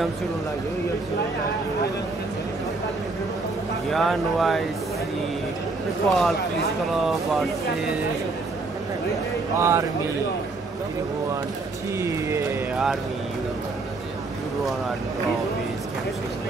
Game सुरु लाग्यो NYC Football Police Club versus Army Tribhuvan TA Army Tribhuvan Army Club is capturing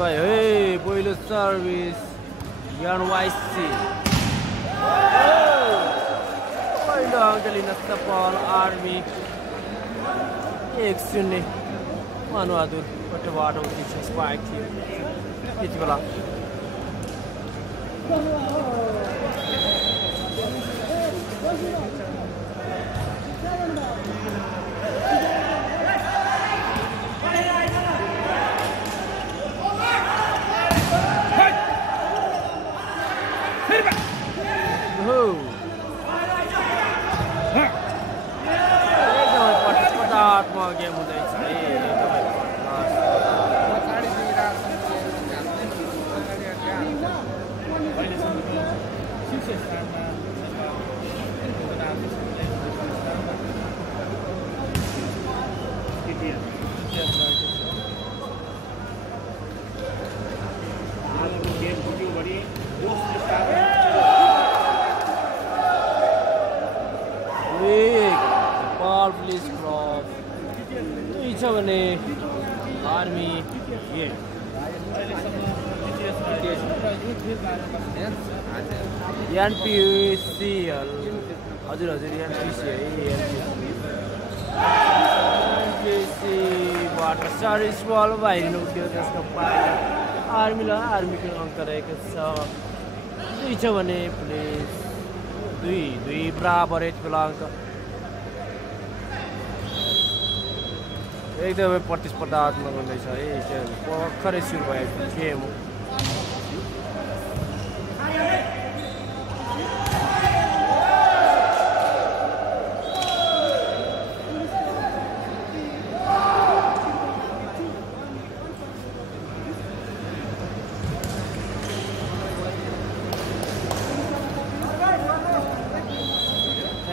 Hey, पहिलो service NYC पहिलो अङ्क लिन सफल आर्मी 1-0 अनुहादुर पटबाट उठिन्छ स्पाइक थियो त्यति बेला गेम हुँदैछ Police Club each of the Army NPCL हजुर NPC बाट सर्भिस बल बाहिरिनु थियो त्यसको आर्मीलाई आर्मीको अङ्क रहेको छ दुई छ भने पुलिस दुई बराबर यति बेला अङ्क एकदमै प्रतिस्पर्धात्मक हुँदैछ है भर्खरै सुरु भएको गेम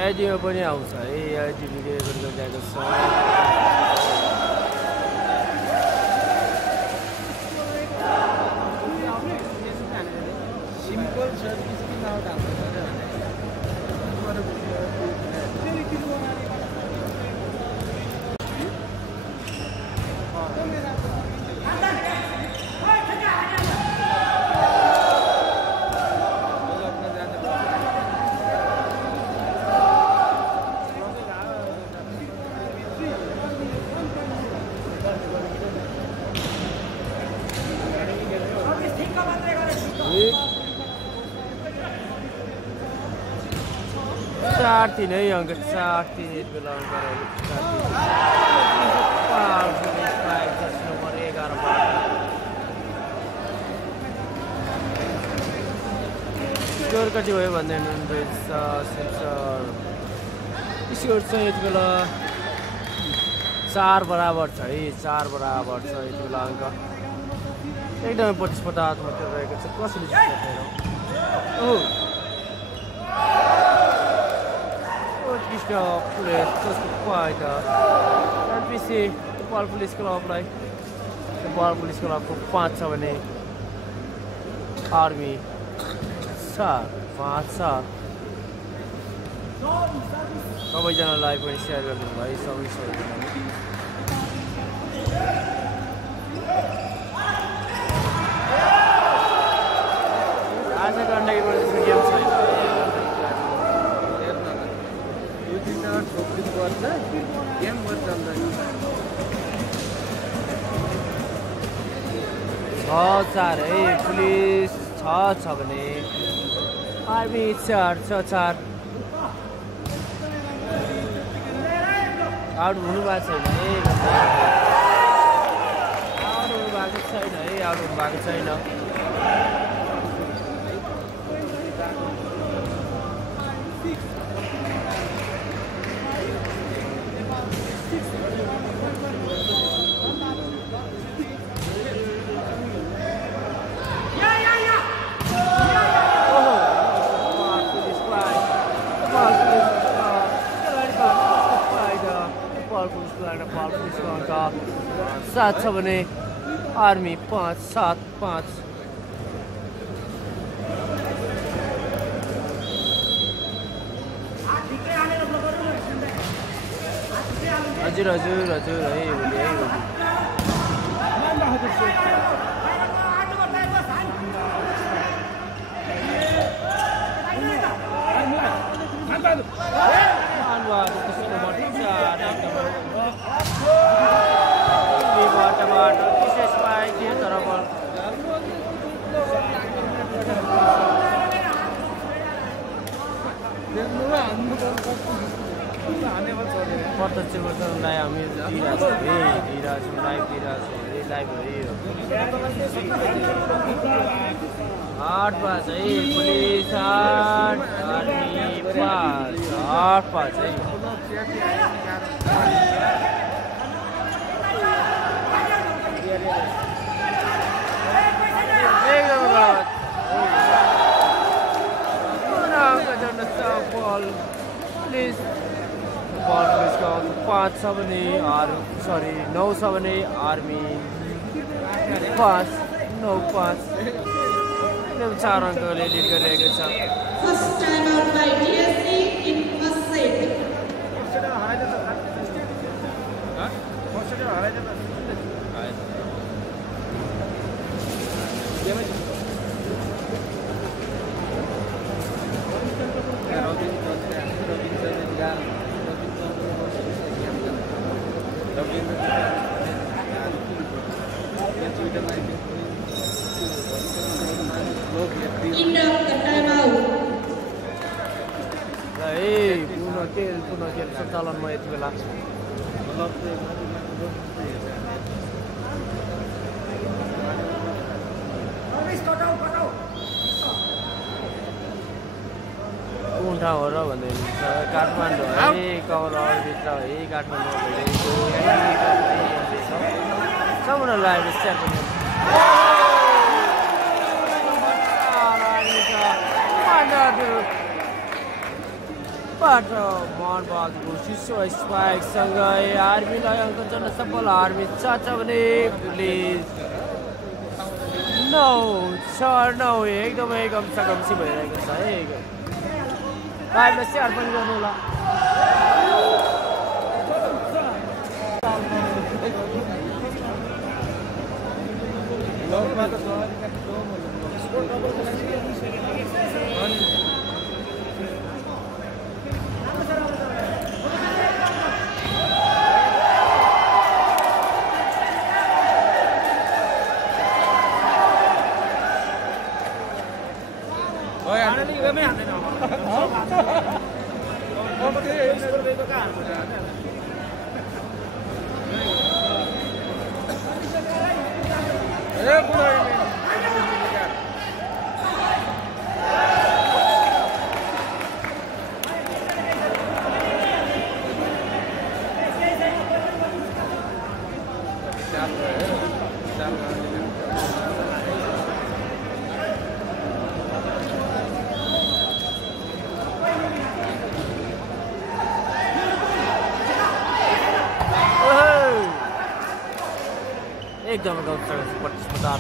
एजिओ पनि आउँछ है एजिओले गरेको जाएको छ चार तीन है अंक 4-3 बेला नंबर 11 स्कोर कति भयो भन्दै स्कोर चाहिँ यति बेला 4 बराबर छ है 4 बराबर छ यति बेला अङ्क एकदमै प्रतिस्पर्धात्मक रहेको छ कसरी जित्दैन Police just quite NPC Football Police Club like Football Police Club को 5-7 Army 5-7 सबैजनालाई पनि शेयर गरिदिनु भयो सबैजनाले आज गर्ने गेम छ गेम चल्दैन 6-4 है पुलिस 6 छ भने आर्मी 4-4 आउट हुनुभएको छैन आउट हुनुभएको छैन सात छ भने आर्मी 5-7-5 हजुर है प्रत्यक्ष गर्नलाई हामी दिइरहेछौँ लाइभ भयो 8 5 है पुलिस 8 आर्मी 5 है एकदम गलत बल प्लिज बल पुलिसको 5 छ भने 9 छ भने आर्मी 5-9-5 एकदम 4 अङ्कले लिड गरिरहेको छ First time out by DSC in first set. End of the time out. पुनः खेल सञ्चालनमा यति बेला कुन ठाउँ हो र भन्दै हुनुहुन्छ काठमाडौँ है कभरभित्र है काठमाडौँ सबभन्दा लाइभ स्ट्यान्ड पनि मोहनबहादुर शिशु स्पाइकसँगै आर्मीलाई अङ्क चढ्न सफल आर्मी 4 छ भने पुलिस 9-9 एकदमै कम्सी भइरहेको छ है लाइभमा सेयर पनि गर्नु होला एकदम प्रतिस्पर्धा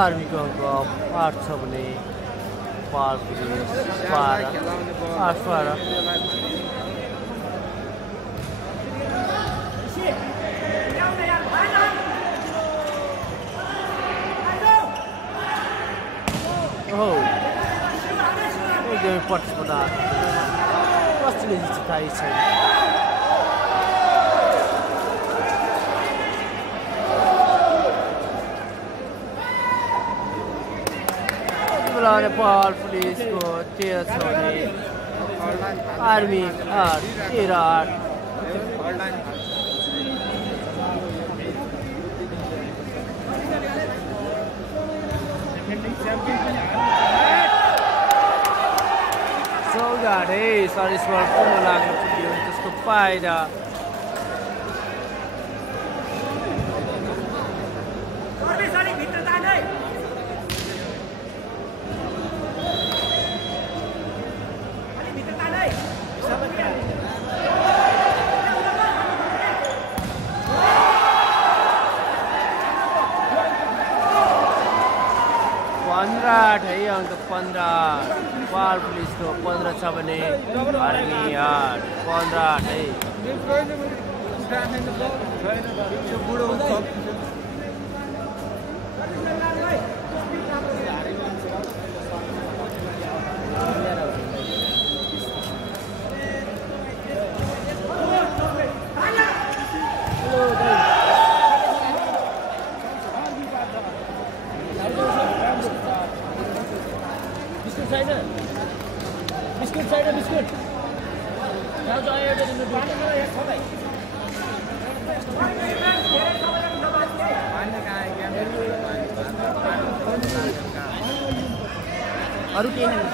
आर्मीको अङ्क 8 छ भने पार पुलिस 12 एकदमै प्रतिस्पर्धा कसले जित्छ थाहै छैन बोला नेपाल पुलिसको 13 छ भने आर्मी 13-8 सौगाडे सर्भिस बल पुनः लाग्न पुग्यो त्यसको पाइदा अंक 15 नेपाल पुलिसको 15 छ भने आर्मी 8 15-8 बिस्कुट अरू केही नहीं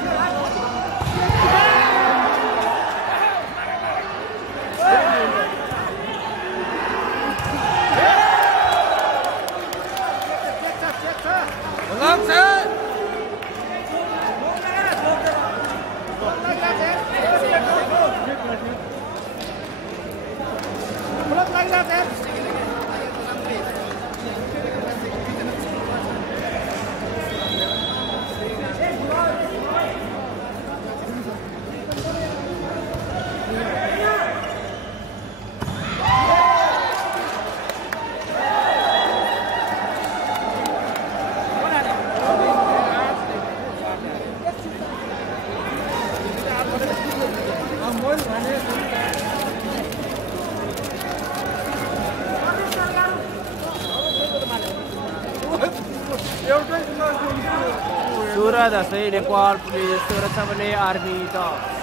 दस नेपाल पुलिस 16 छ भने आर्मी 10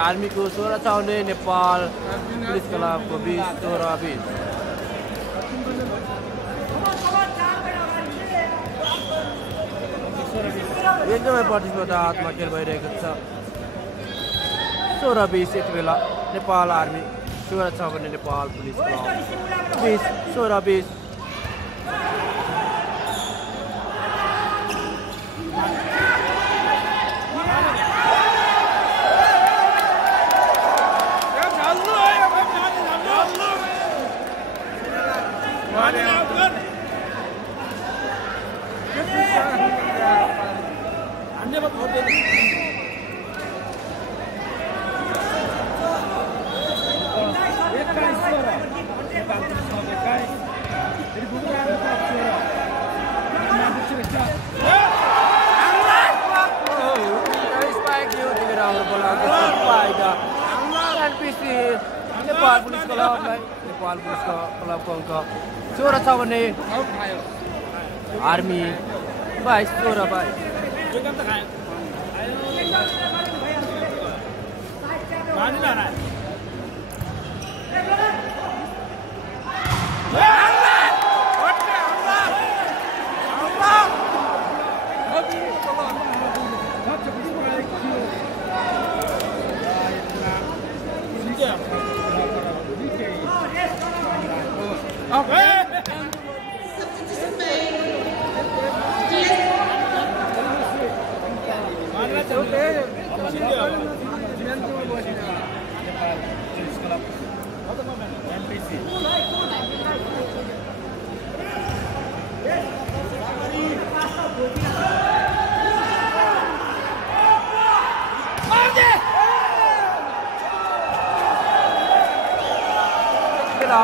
आर्मी को 16 छ भने नेपाल पुलिस क्लबको 20-20 एकदमै प्रतिस्पर्धात्मक खेल भइरहेको छ 16-20 यति बेला नेपाल आर्मी 16 छ भने Nepal police club 16-20 Nepal police क्लबलाई नेपाल पुलिस क्लबको अङ्क 16 छ भने आर्मी 22 16 Substitution made.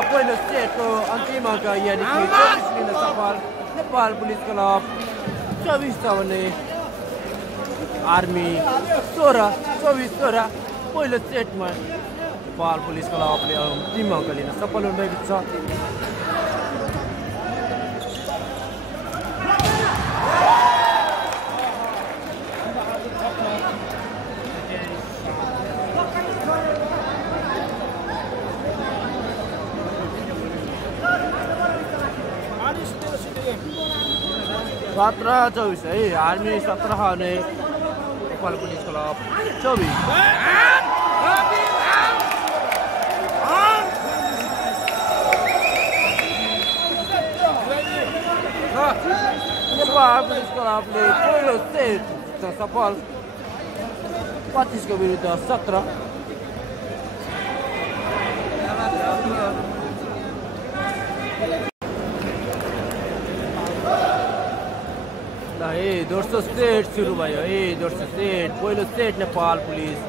पहिलो सेटको अन्तिम अङ्क यानि कि 24 लिन सफल नेपाल पुलिस क्लब 24 छ भने आर्मी 16 24 16 पहिलो सेटमा नेपाल पुलिस क्लबले अन्तिम अङ्क लिन सफल हुनुभएको छ। सत्र 24 है आर्मी 17 भने Nepal police club 24 Nepal police क्लबले पहिलो सेट सफल 25 को विरुद्ध 17 दोस्रो सेट सुरु भयो है दोस्रो सेट पहिलो सेट नेपाल पुलिस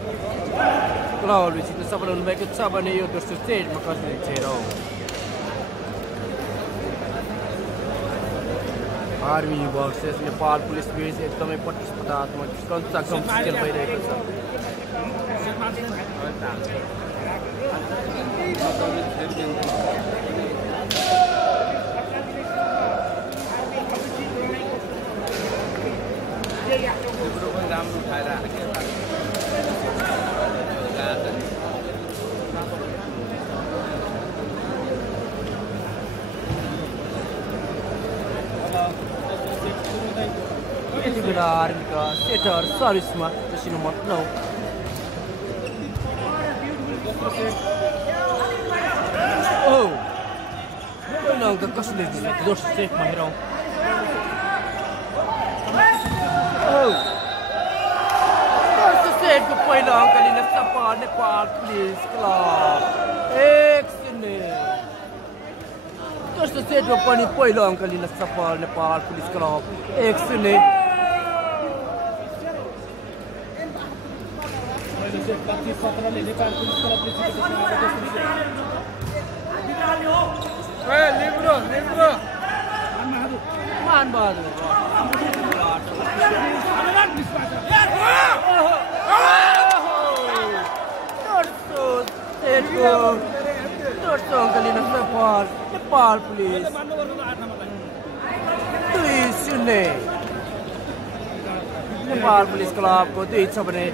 क्लबले जित्न सफल हुनुभएको छ भने यो दोस्रो सेटमा कसले जितेर आर्मी भर्सेस नेपाल पुलिस बीच एकदमै प्रतिस्पर्धात्मक खेल भइरहेको छ। यति बेला आर्मीका सेटर सर्भिसमा जर्सी नम्बर 9 पहिलो अङ्क कसले जित्यो दोस्रो सेटमा हेरौँ। दोस्रो सेटको पहिलो अङ्क लिन सफल नेपाल पुलिस क्लब 1-0। दोस्रो सेटमा पनि पहिलो अङ्क लिन सफल नेपाल पुलिस क्लब 1-0। दोस्रो अङ्क लिन सफल नेपाल पुलिस 2-0। नेपाल पुलिस क्लबको 2 छ भने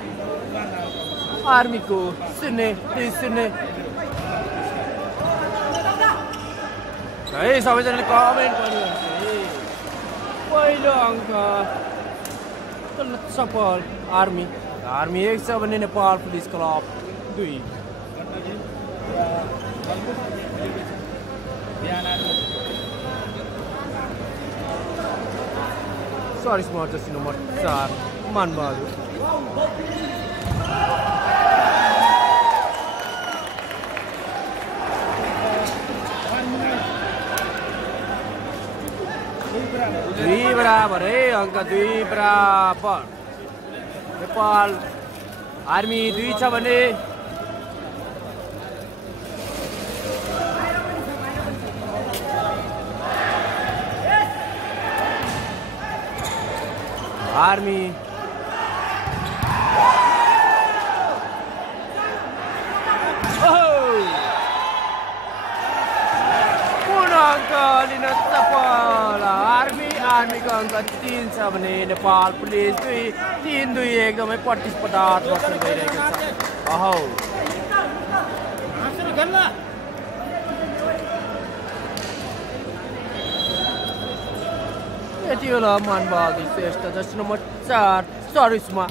आर्मीको 0-2-0 है। सबैजनाले कमेन्ट गर्नुहोस् है। पहिलो अङ्क सफल आर्मी 1 छ भने नेपाल पुलिस क्लब 2। सर्भिसमा जर्सी नम्बर 4 मानबहादुर। दुई बराबर है अङ्क 2 बराबर नेपाल आर्मी 2 छ भने आर्मी आर्मीको अङ्क 3 छ भने नेपाल पुलिस 3-2 एकदमै प्रतिस्पर्धा भइरहेको छ। अहौ यति बेला मनबहादुर श्रेष्ठ जर्सी नम्बर 4 सर्भिसमा।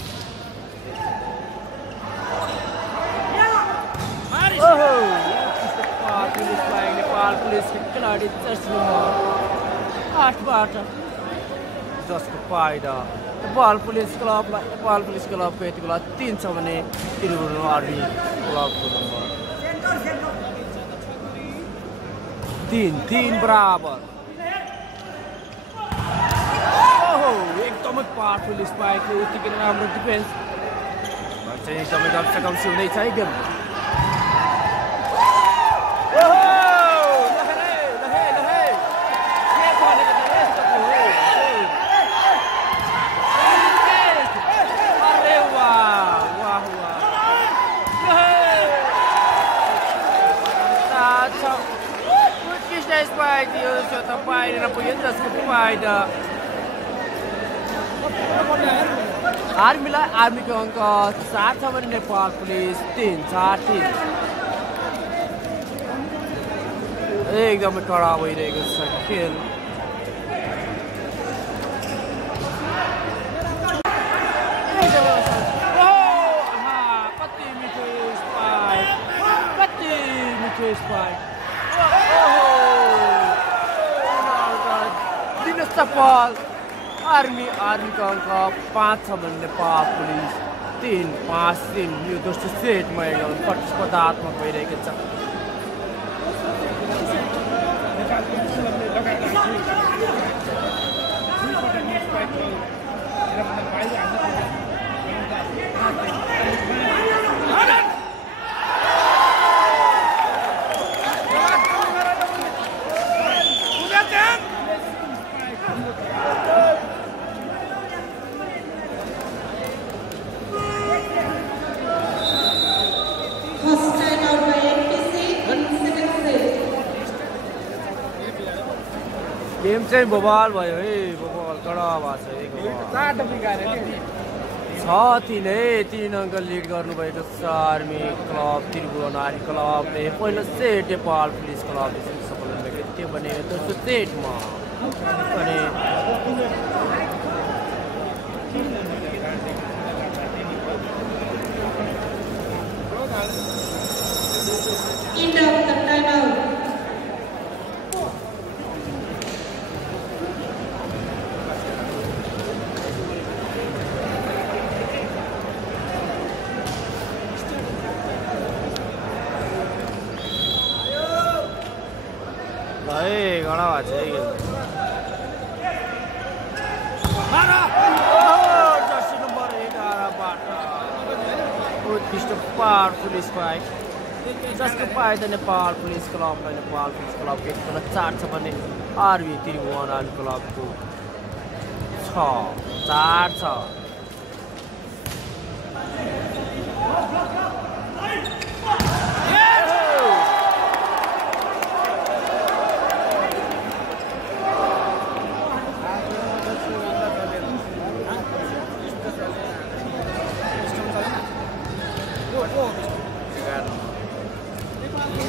ओहो नेपाल पुलिसको खेलाडी जर्सी नम्बर 8 बाट जसको फाइदा नेपाल पुलिस क्लबको यति बेला 3 छ भने त्रिभुवन आर्मी क्लबको नम्बर 3 बराबर। एकदमै पावरफुल स्पाइक उत्तिकै राम्रो डिफेन्स चाहिँ एकदमै कमसे हुँदैछ है game. Spike dia sudah pai dan punya jas pai dah. Army को अंक 7 छ भने नेपाल पुलिस 3-4 एकदमै कडा भइरहेको छ खेल। कति मिठो स्पाइक सफल। आर्मी को अंक 5 छ भने नेपाल पुलिस 3-5 यो दोस्रो सेटमा एकदम प्रतिस्पर्धात्मक भइरहेको छ। गेम चाहिँ बवाल भयो है, बवाल कडा भएको छ। 6-3 अङ्क लिड गर्नुभएको छ आर्मी क्लब त्रिभुवन आर्मी क्लबले। पहिलो सेट नेपाल पुलिस क्लबले सफल भएको थियो भने दोस्रो सेटमा भने End of the timeout. घडा भएको छ जर्सी नम्बर 11 बाट उत्कृष्ट पावरफुल स्पाइक जसको फाइदा नेपाल पुलिस क्लबलाई। नेपाल पुलिस क्लबको 4 छ भने आर्मी त्रिभुवन आर्मी क्लबको 4 छ।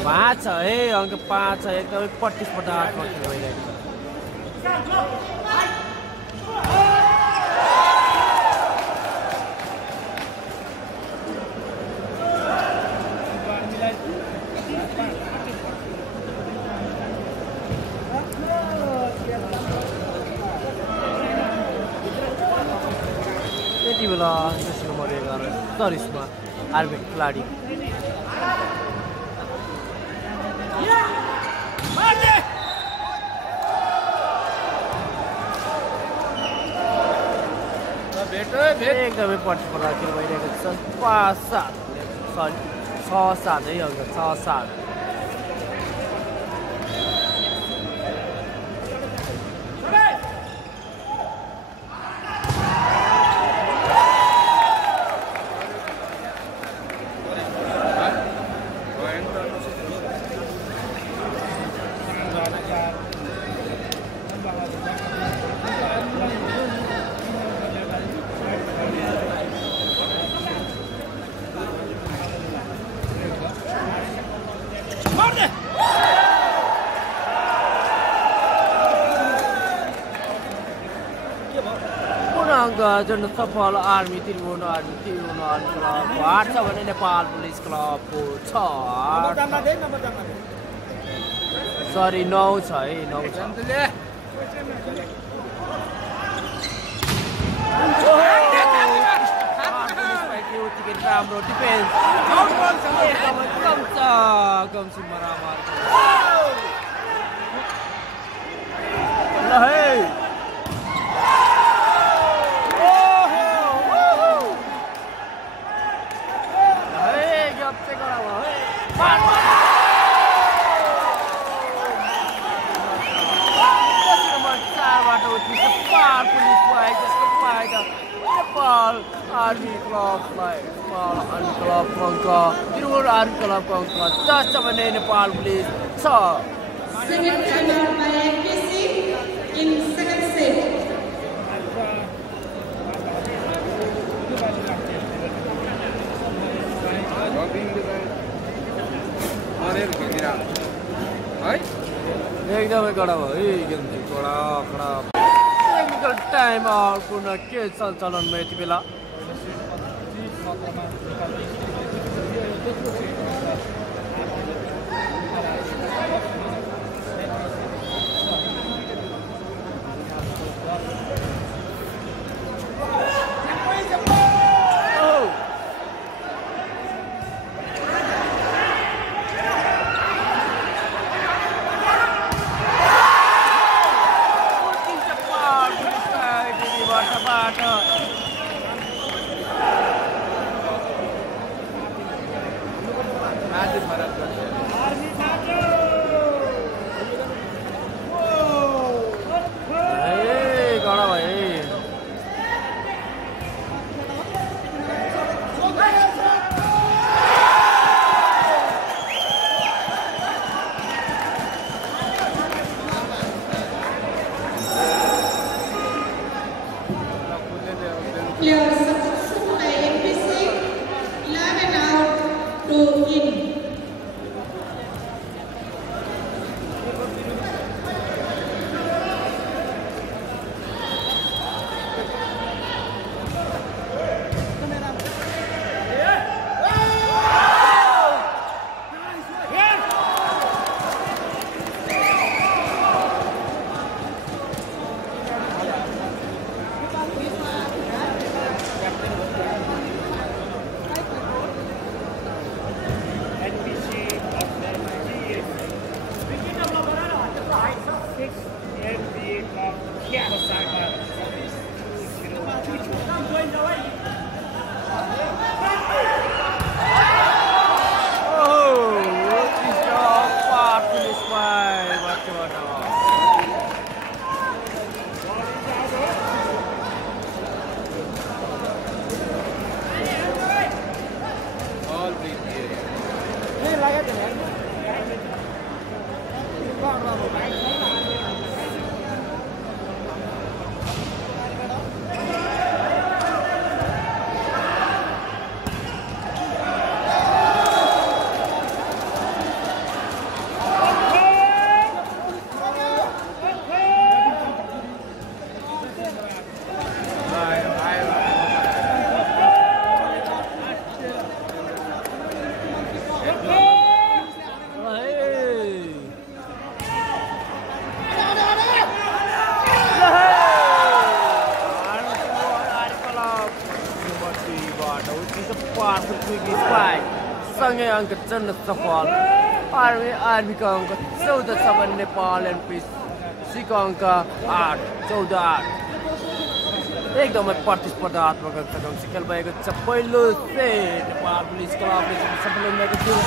पाँच छ है, अङ्क 5 छ। एकदमै प्रतिस्पर्धात्मक भइरहेको छ। यति बेला जर्सी नम्बर 11 सर्भिसमा आर्मी खेलाडी एकदमै प्रतिस्पर्धा खेल भइरहेको छ। 6-7 है अङ्क 6-7। पूर्णाङ्क जन सफल आर्मी त्रिभुवन आर्मी क्लब 8 छ भने नेपाल पुलिस क्लबको 6 सरी 9 छ है 9 छ राम्रो डिफेन्स कम्सी मरामार ल है Army Club Nepal Army Club angka Tribhuvan Army Club angka 10 छ भने Nepal police 6 Second timeout by NPC in second set. एकदमै कडा भयो है गेम कडा टेक्निकल टाइम आउट पुनः के सञ्चालनमा यति बेला Clear successful by NPC, 11 out, 2 in. सँगै अङ्क चन्न सफल आर्मीको अङ्क 14 छ भने नेपाल एनपिसीको अङ्क 8 14-8 एकदमै प्रतिस्पर्धात्मक अङ्क खेल भएको छ पहिलो सेट नेपाल पुलिस क्लबले सफल हुँदैको थियो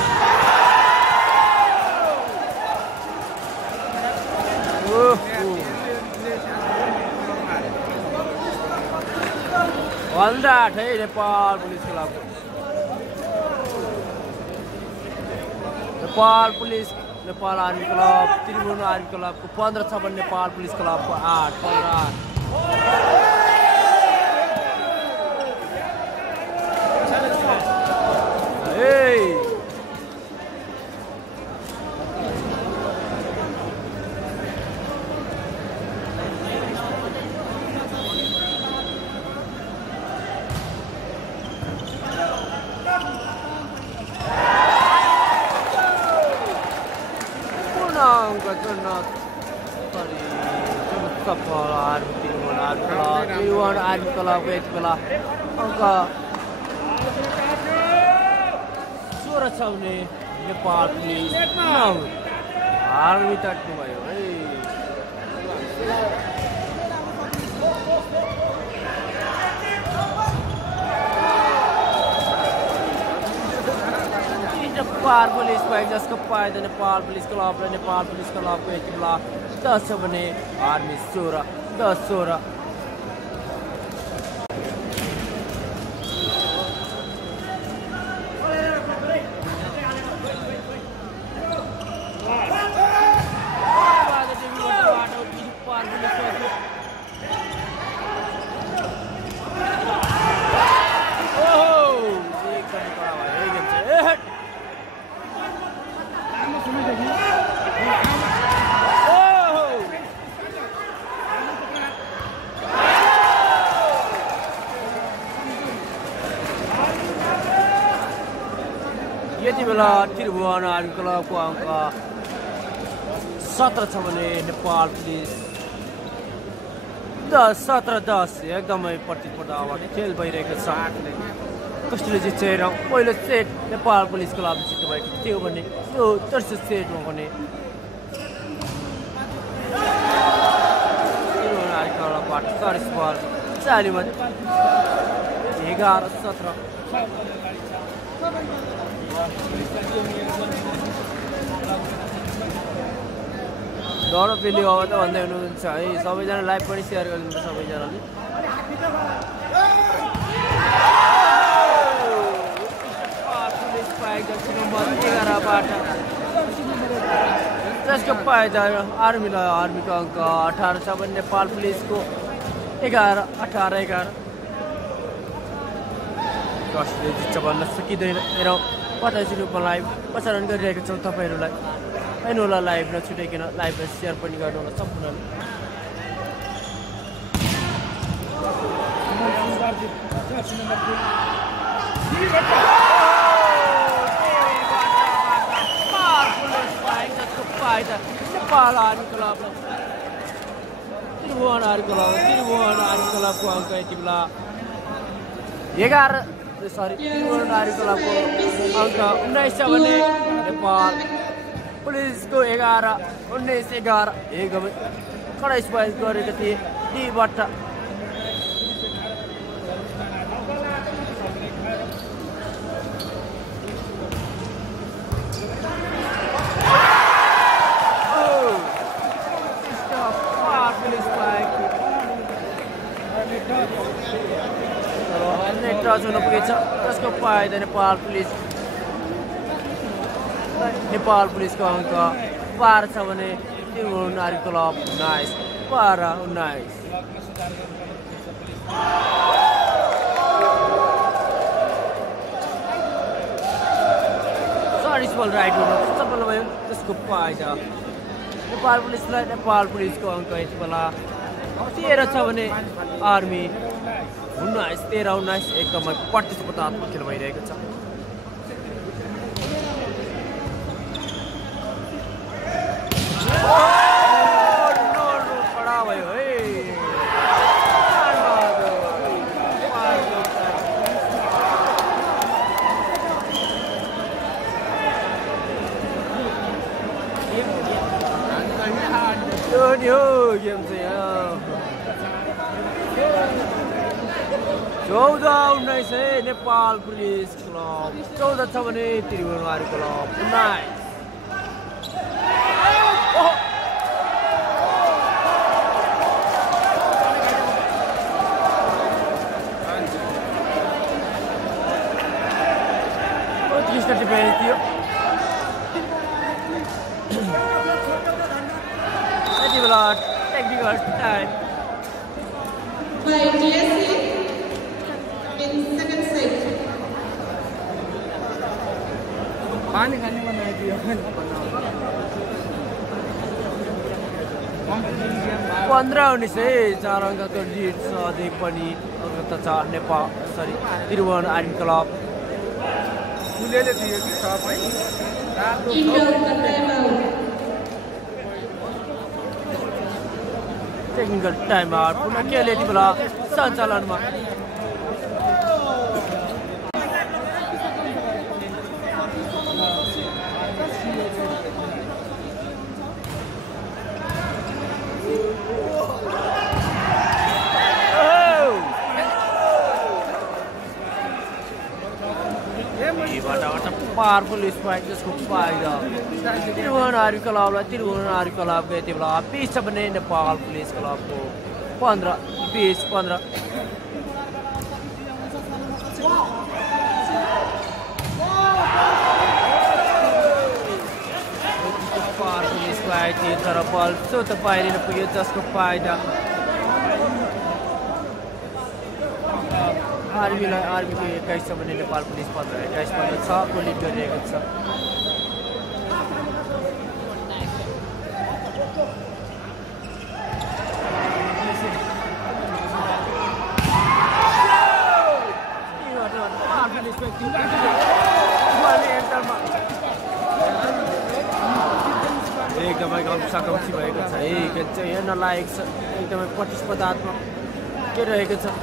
वल्दाट है नेपाल पुलिस क्लबको Nepal police Nepal army club Tribhuvan army क्लबको 15 छ भने नेपाल पुलिस क्लबको 8 15-8 अङ्क जोड्न सफल army Tribhuvan army club Tribhuvan army क्लबको यति बेला अङ्क 16 छ भने नेपाल पुलिस 9 आर्मी तट्नु भयो है नेपाल पुलिस बाइक जसको पाइदा नेपाल पुलिस क्लब र नेपाल पुलिस क्लबको यति बेला 10 छ भने आर्मी 16 10-16 यति बेला त्रिभुवन आर्मी क्लबको अङ्क 17 छ भने नेपाल पुलिस 17-10 एकदमै प्रतिस्पर्धाबाट खेल भइरहेको छ कसले जित्छ र पहिलो सेट नेपाल पुलिस क्लब जित्नु भएको थियो भने त्यो तेस्रो सेटमा भने त्रिभुवन आर्मी क्लबबाट सर्भिस बल चालीमा 11-17 डर पेली अब त भन्दै हुनुहुन्छ है सबैजना लाइभ पनि सेयर गरिदिनु सबैजनाले पुलिस पाएको नम्बर 11 बाट त्यसको पाइदा आर्मीको अङ्क 18 छ भने नेपाल पुलिसको 11-18-11 कसले जित्छ भन्न सकिँदैन र बताइदिनु लाइभ प्रसारण गरिरहेको छौँ तपाईँहरूलाई हेर्नु होला लाइभ नछुटाइकन लाइभलाई सेयर पनि गर्नु होला सम्पूर्णले नेपाल आर्मी क्लबलाई त्रिभुवन आर्मी क्लबको अङ्क यति बेला 11 त्रिभुवन आर्मी क्लबको अङ्क 19 छ भने नेपाल पुलिसको 11-19-11 एकदमै कडा स्पाइस गरेको थिए टीबाट हुन पुगेछ त्यसको पाइदा नेपाल पुलिसको अङ्क 12 छ भने त्रिभुवन आर्मी क्लब 19 12-19 सर्भिस बल राइट हुन सफल भयो त्यसको पाइदा नेपाल पुलिसको अङ्क यति बेला 13 छ भने आर्मी 13-19 एकदमै प्रतिस्पर्धात्मक खेल भइरहेको छ कडा भयो है यो गेम चाहिँ 14-19 नेपाल पुलिस क्लब 14 छ भने त्रिभुवन आर्मी क्लब 19 थियो यति बेला technical time by DSC in second set. पानी खाने बनाए दियो 15-19 4 अङ्कको लिड छ अधिक पनि अग्रता छ नेपाल त्रिभुवन आर्मी क्लब फुलेले दियो कि सब है Indoor control. Technical time out पुनः खेल यति बेला सञ्चालनमा powerful strike जसको फाइदा त्रिभुवनहरु क्लबलाई त्रिभुवनहरु क्लबको यति बेला पिच छ भने नेपाल पुलिस क्लबको 15-20-15 powerful strike तर बल सोत पाइरिन पुग्यो जसको फाइदा आर्मीलाई आर्मीको 21 छ भने नेपाल पुलिस 15-21-15 को लिड गरिरहेको छ एकदमै कम्ती भएको छ चाहिँ हेर्न लायक छ एकदमै प्रतिस्पर्धात्मक के रहेको छ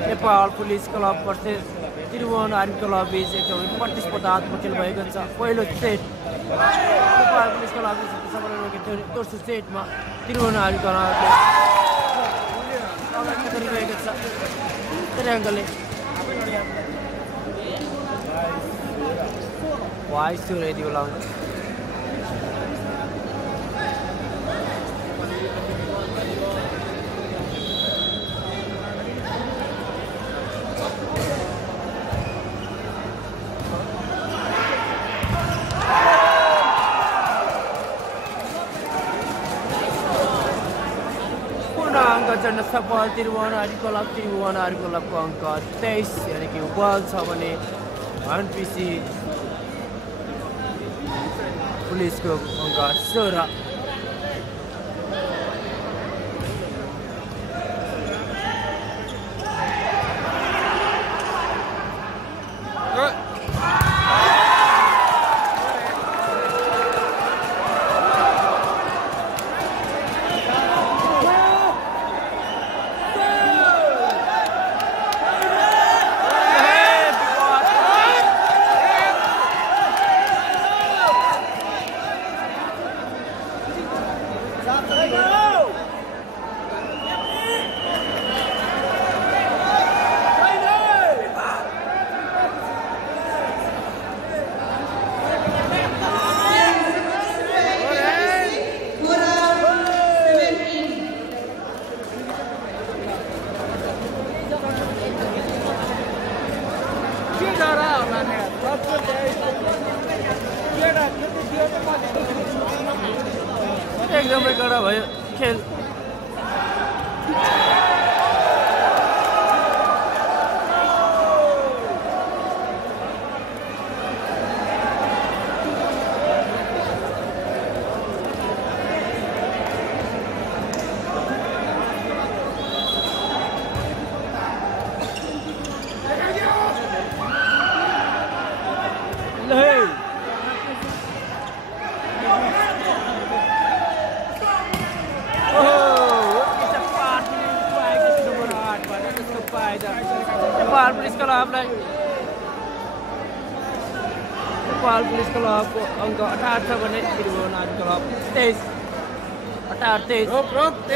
Nepal police club versus Tribhuvan club बीच एकदमै प्रतिस्पर्धात्मक खेल भएको छ पहिलो सेट नेपाल पुलिस क्लब दोस्रो सेटमा त्रिभुवन क्लबले अगाडि गरिरहेको छ त्रियाङ्गलले वाइस टु रेडी बेला जन सफल त्रिभुवन क्लबको अङ्क 23 यानि कि बल छ भने एनपिसी पुलिसको अङ्क 16 एकदमै कडा भयो खेल नेपाल पुलिस क्लबको अङ्क 18 छ भने त्रिभुवन क्लब 23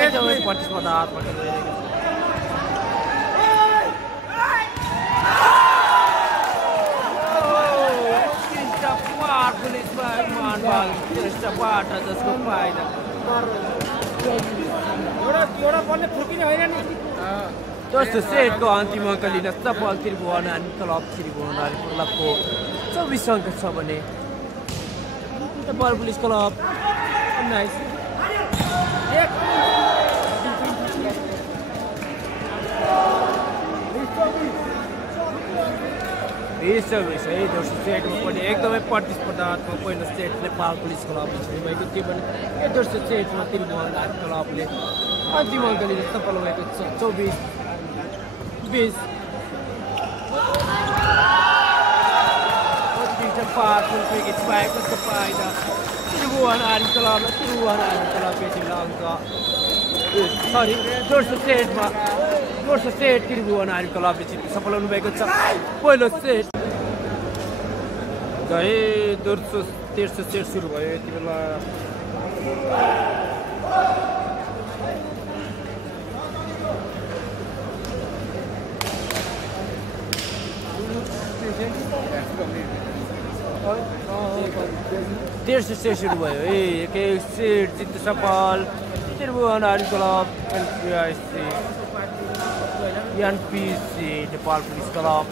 एकदमै प्रतिस्पर्धात्मक पुलिसबाट जसको फाइदा दोस्रो सेटको अन्तिम अङ्क लिन सफल त्रिभुवन क्लबको 24 अङ्क छ भने नेपाल पुलिस क्लब 19 दोस्रो सेटमा पनि एकदमै प्रतिस्पर्धात्मक पहिलो सेट नेपाल पुलिस क्लब भएको थियो भने दोस्रो सेटमा त्रिभुवन क्लबले अन्तिम अङ्क लिन सफल भएको छ 24-20 powerful cricket strike with the fighter. Tribhuvan club यति बेला अङ्क सरी दोस्रो सेट त्रिभुवन आर्मी क्लबले जित्न सफल हुनुभएको छ पहिलो सेट गए तेस्रो सेट सुरु भयो यति बेला तेस्रो सेट सुरु भयो एक सेट जित्न सफल Tribhuvan army club NPC Nepal police club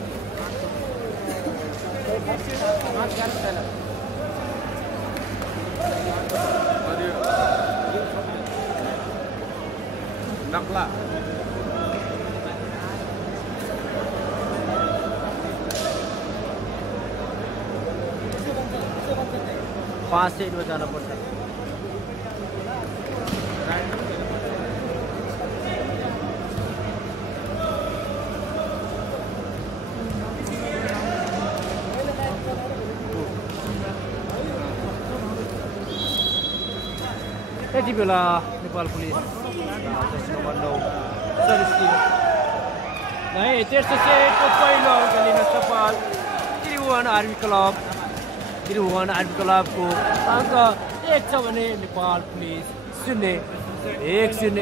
नक्ला 5 सेटमा जान पर्छ यति बेला नेपाल पुलिस नम्बर 9 तेस्रो सेटको पहिलो अङ्क लिन सफल त्रिभुवन आर्मी क्लबको अङ्क 1 छ भने नेपाल पुलिस 0-1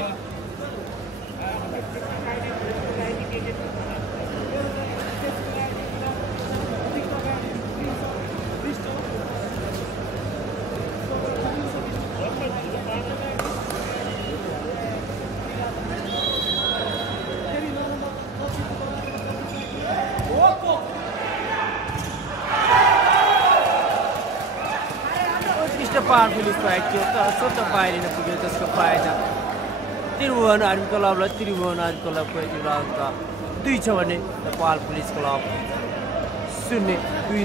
पार पुलिस पाएको थियो तर स्वतः बाहिरिन पुग्यो त्यसको फाइदा त्रिभुवन आर्मी क्लबलाई त्रिभुवन आर्मी क्लबको यति बेला अङ्क 2 छ भने Nepal police club 0-2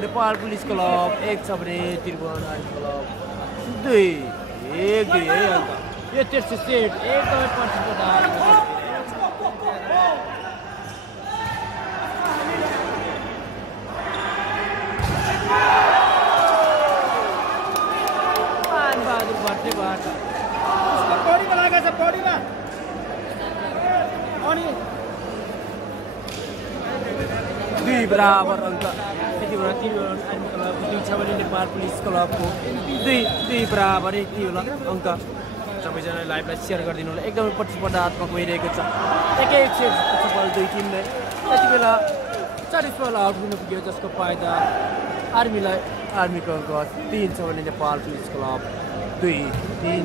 Nepal police club 1 छ भने त्रिभुवन आर्मी क्लब 2-1 अङ्क यो तेस्रो सेट एकदमै प्रतिस्पर्धा मानबहादुर भट्टबाट दुई बराबर अङ्क यति बेला त्रिभुवन आर्मी क्लब 2 छ भने नेपाल पुलिस क्लबको 2 बराबर यति बेला अङ्क सबैजनाले लाइभलाई सेयर गरिदिनु होला एकदमै प्रतिस्पर्धात्मक भइरहेको छ एक सेट सफल 2 टिमले यति बेला 40 बल आउट हुन पुग्यो जसको फाइदा आर्मीको अङ्क 3 छ भने नेपाल पुलिस क्लब 2-3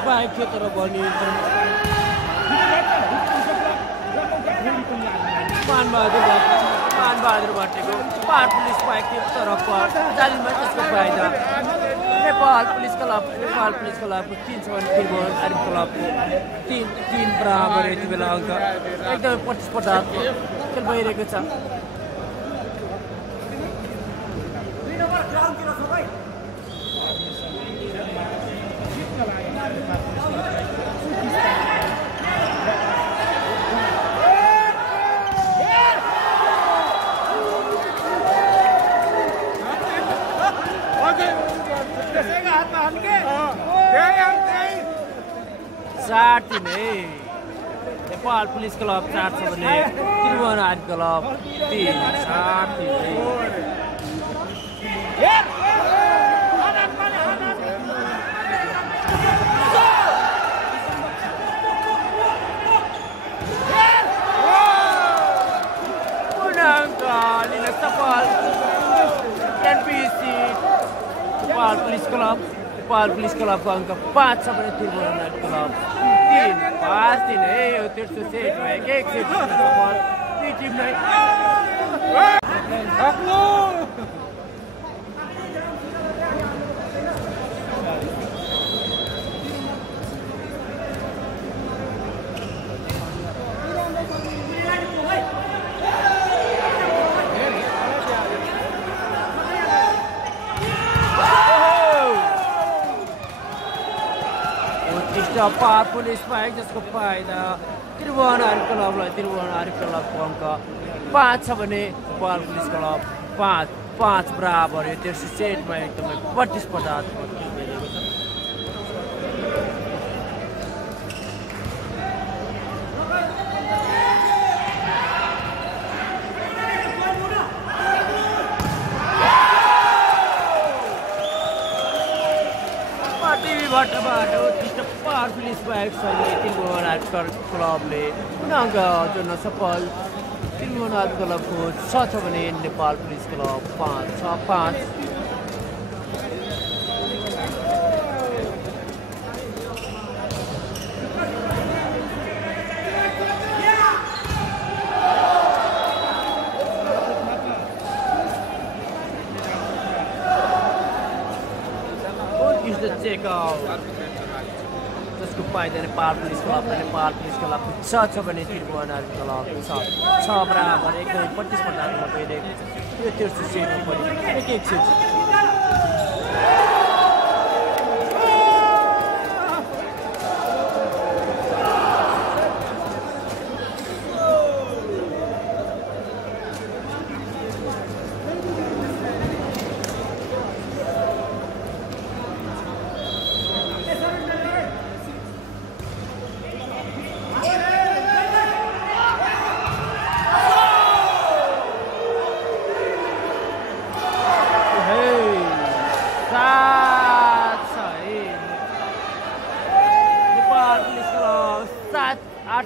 स्पाइक थियो तर बल्ने मानबहादुर भट्टेको पार पुलिस स्पाइक थियो तर जालीमा त्यसको फाइदा नेपाल पुलिस क्लबको 3 छ भने त्रिभुवन आर्मी क्लबको 3 बराबर यति बेला अङ्क एकदमै प्रतिस्पर्धात्मक खेल भइरहेको छ नेपाल पुलिस क्लब 4 छ भने त्रिभुवन आर्मी क्लब 3 सफल NPC Nepal police club Nepal police क्लबको अङ्क 5 छ भने त्रिभुवन आर्मी क्लब 3 5-3 है यो तेर्सो सेट भयो एक सेट सफल दुई टिम नै पावर पुलिस पाए जसको फाइदा त्रिभुवन आर्मी क्लबलाई त्रिभुवन आर्मी क्लबको अङ्क 5 छ भने पावर पुलिस क्लब 5 बराबर यो तेर्सो सेटमा एकदमै प्रतिस्पर्धात्मक खेलिएको छ बाट उत्कृष्ट पावर पुलिस बाहेक सँगै त्रिभुवन आर्मी क्लबले अङ्क जोड्न सफल त्रिभुवन आर्मी क्लबको 6 छ भने नेपाल पुलिस क्लब 5 जसको फाइदा नेपाल पुलिस क्लब र नेपाल पुलिस क्लबको 6 छ भने त्रिभुवन आर्मी क्लब 6 बराबर एकदमै प्रतिस्पर्धात्मक भइरहेको छ यो तेर्सो सेटमा पनि एक सेट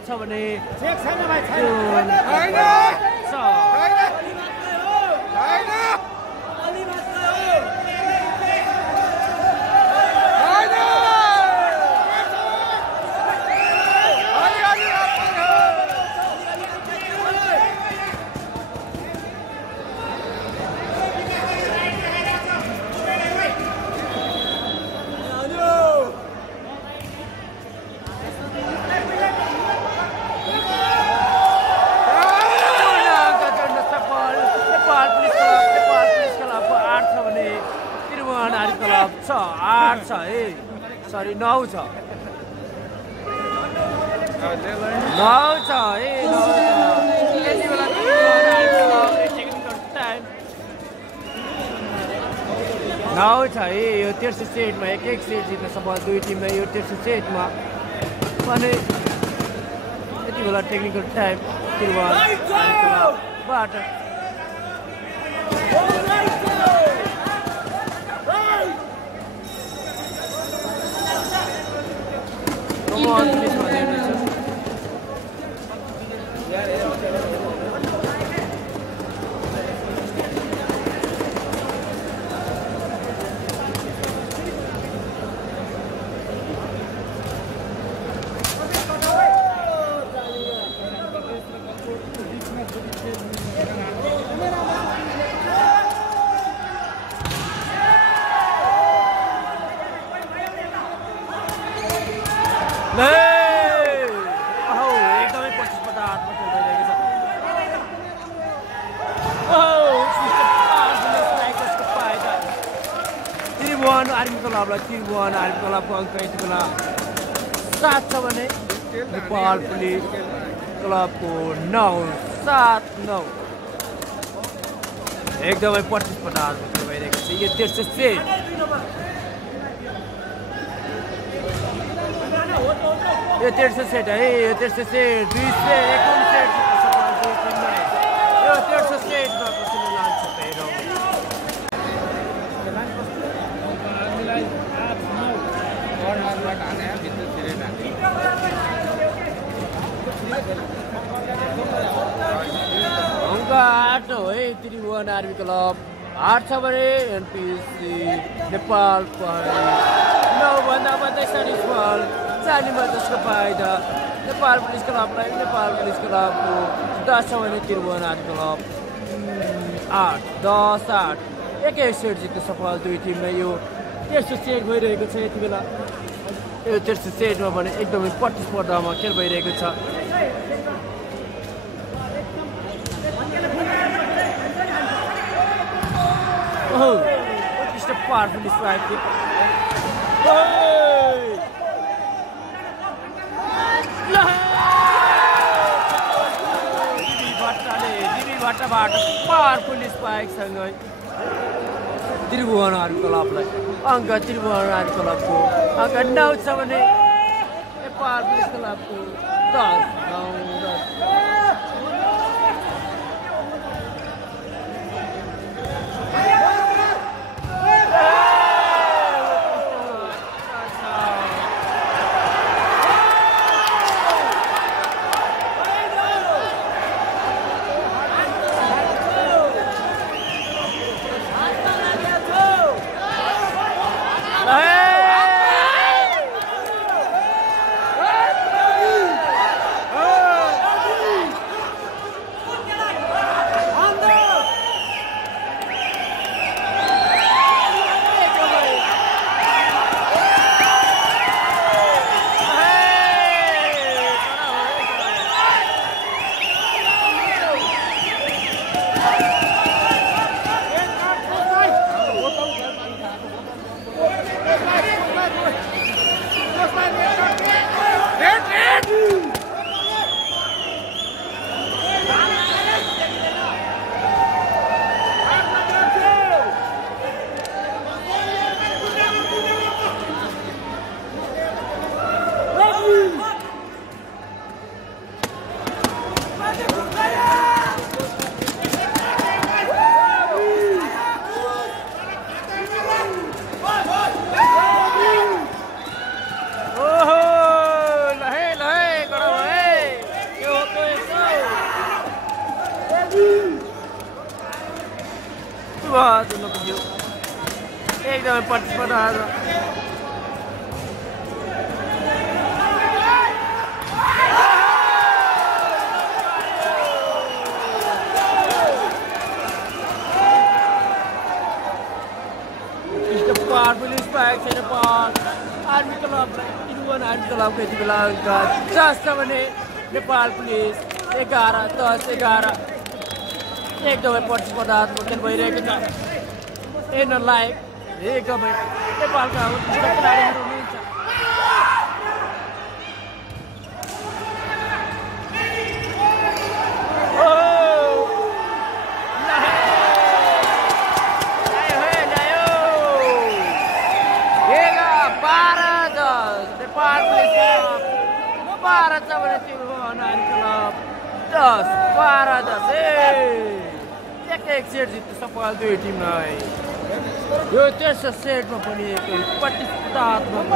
छ भने चेक छैन भाइ छैन हैन छ हैन हैन अलि मात्र हो हैन अलि अलि आठ छ है सरी 9 छ 9 छ है 9 छ है यो तेर्सो सेटमा एक सेट जित्न सफल दुई टिमलाई यो तेर्सो सेटमा भने यति बेला टेक्निकल टाइम त्रिभुवनबाट एकदमै प्रतिस्पर्धात्मक खेलिरहेको छ त्रिभुवन आर्मी क्लबलाई त्रिभुवन आर्मी क्लबको अङ्क यति बेला 7 छ भने नेपाल पुलिस क्लबको 9 एकदमै प्रतिस्पर्धात्मक भइरहेको छ यो तेर्सो सेट यो तेर्सो सेट है यो तेर्सो सेट 2 सेट एक सेट सफल दुई टिमलाई यो तेर्सो सेटमा कसैले लान्छ हेरौँ अङ्क 8 हो है त्रिभुवन आर्मी क्लब 8 छ भने एनपिसी नेपाल भन्दा भन्दै सर्भिस बल 40 जसको फाइदा नेपाल पुलिस क्लबलाई नेपाल पुलिस क्लबको 10 छ भने त्रिभुवन आर्मी क्लब 8-10-8 एकै सेट जित्न सफल दुई टिमले यो तेस्रो सेट भइरहेको छ यति बेला यो तेस्रो सेटमा भने एकदमै प्रतिस्पर्धामा खेल भइरहेको छ उत्कृष्ट पावरफुल स्ट्राइक भट्टाबाट पावरफुल स्पाइकसँगै त्रिभुवन आर्मी क्लबलाई अङ्क त्रिभुवन आर्मी क्लबको अङ्क 9 छ भने नेपाल पुलिस क्लबको 10-9-10 एकदमै प्रतिस्पर्धा पावरफुल स्पाइक छ नेपाल आर्मी क्लबलाई त्रिभुवन आर्मी क्लबको यति बेला अङ्क 10 छ भने नेपाल पुलिस 11-10-11 एकदमै प्रतिस्पर्धात्मक खेल भइरहेको छ हेर्न लायक एकदमै नेपालका उत्कृष्ट खेलाडीहरू हुनुहुन्छ नेपाल पुलिस 12 छ भने त्रिभुवन आर्मी क्लब 10-12-10 एक सेट जित्न सफल दुई टिमलाई यो तेस्रो सेटमा पनि एकै प्रतिस्पर्धात्मक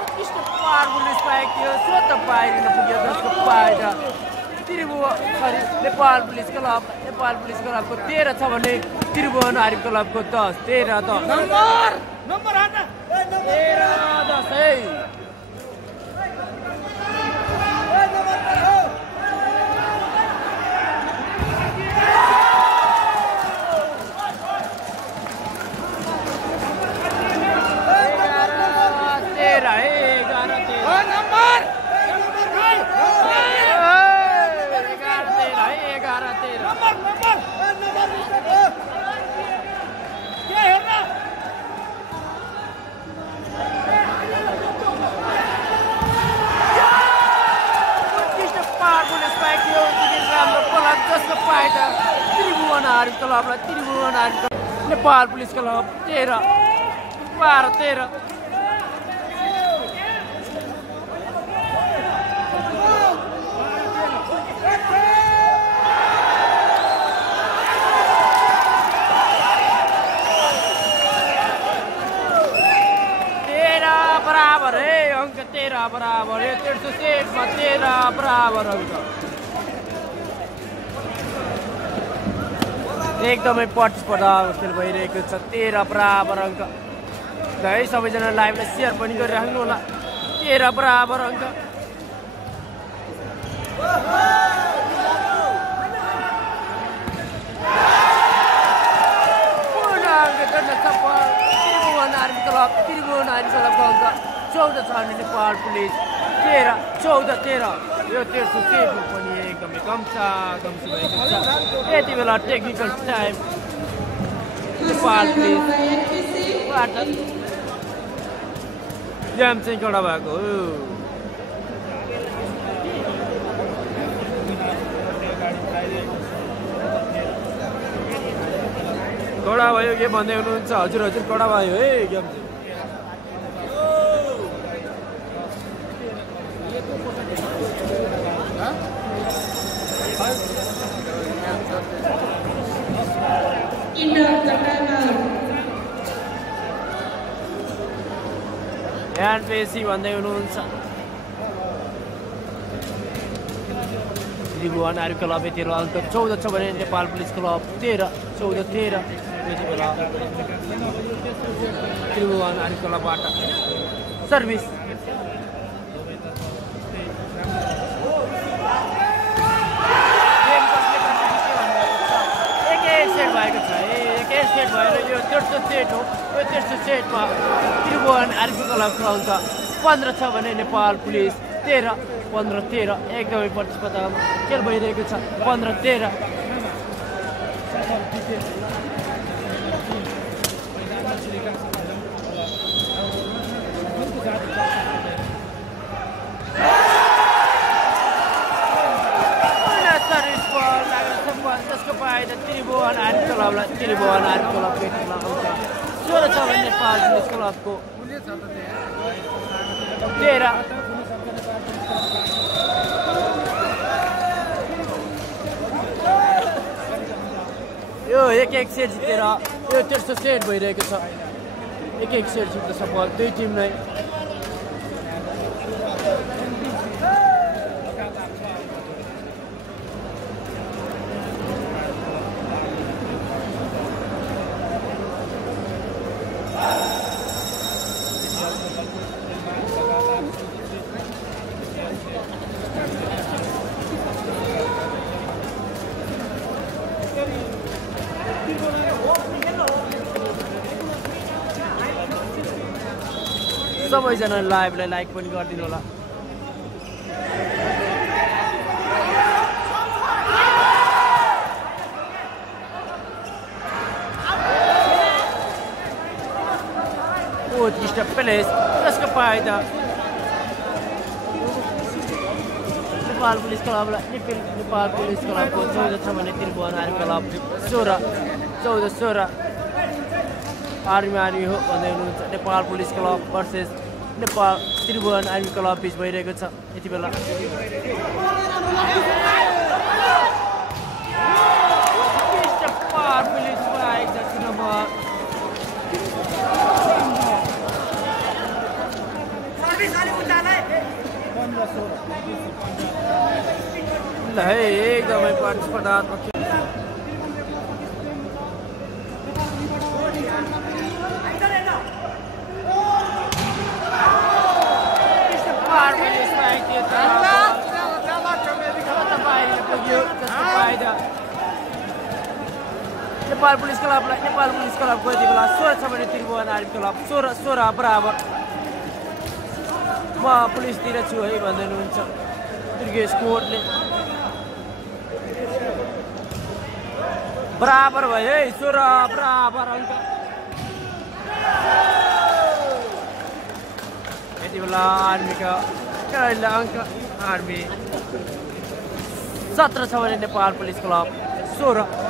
उत्कृष्ट पावरफुल स्पाइक थियो स्वत बाहिरिन पुग्यो जसको फाइदा नेपाल पुलिस क्लबको 13 छ भने त्रिभुवन आर्मी क्लबको 10 13-10 number 13-10 Tribhuvan army club Nepal police club 13-12-13 बराबर है अंक 13 बराबर है 13 सेट में 13 बराबर अंक एकदमै प्रतिस्पर्धा खेल भइरहेको छ 13 बराबर अङ्क है सबैजना लाइभलाई सेयर पनि गरिराख्नु होला 13 बराबर अङ्क पूर्ण अङ्क गर्न सफल त्रिभुवन आर्मी क्लबको अङ्क 14 छ भने नेपाल पुलिस 13 यो तेर्सो सेटमा पनि एकदमै कम्सी भएको छ यति बेला टेक्निकल टाइम नेपाल पुलिसबाट गेम चाहिँ कडा भएको हो कडा भयो के भन्दै हुनुहुन्छ हजुर कडा भयो है गेम चाहिँ ह्यान्ड पेसी भन्दै हुनुहुन्छ त्रिभुवन आर्मी क्लब यति बेला अङ्क 14 छ भने नेपाल पुलिस क्लब 14 यति बेला त्रिभुवन आर्मी क्लबबाट सर्भिस सेट भएर यो तेर्सो सेट हो यो तेर्सो सेटमा त्रिभुवन आर्मी क्लबको अङ्क 15 छ भने नेपाल पुलिस 15 एकदमै प्रतिस्पर्धामा खेल भइरहेको छ 15-13 त्रिभुवन आर्मी क्लबलाई त्रिभुवन आर्मी क्लबको अङ्क 16 छ भने नेपाल पुलिस क्लबको 13 यो एक सेट जितेर यो तेर्सो सेट भइरहेको छ एक सेट जित्न सफल दुई टिम नै सबैजना लाइभलाई लाइक पनि गरिदिनु होला उत्कृष्ट प्लेस जसको फाइदा नेपाल पुलिस क्लबलाई नेपाल पुलिस क्लबको 14 छ भने त्रिभुवन आर्मी क्लब 16 आर्मी हो भन्दै हुनुहुन्छ Nepal police club versus Nepal Tribhuvan army club बिच भइरहेको छ यति बेला एकदमै प्रतिस्पर्धात्मक नेपाल पुलिस क्लबको यति बेला 16 छ भने त्रिभुवन आर्मी क्लब 16 बराबर म पुलिसतिर छु है भन्दै हुनुहुन्छ दुर्गेश कोटले बराबर भयो है 16 बराबर अङ्क यति बेला आर्मीका अङ्क आर्मी 17 छ भने नेपाल पुलिस क्लब 17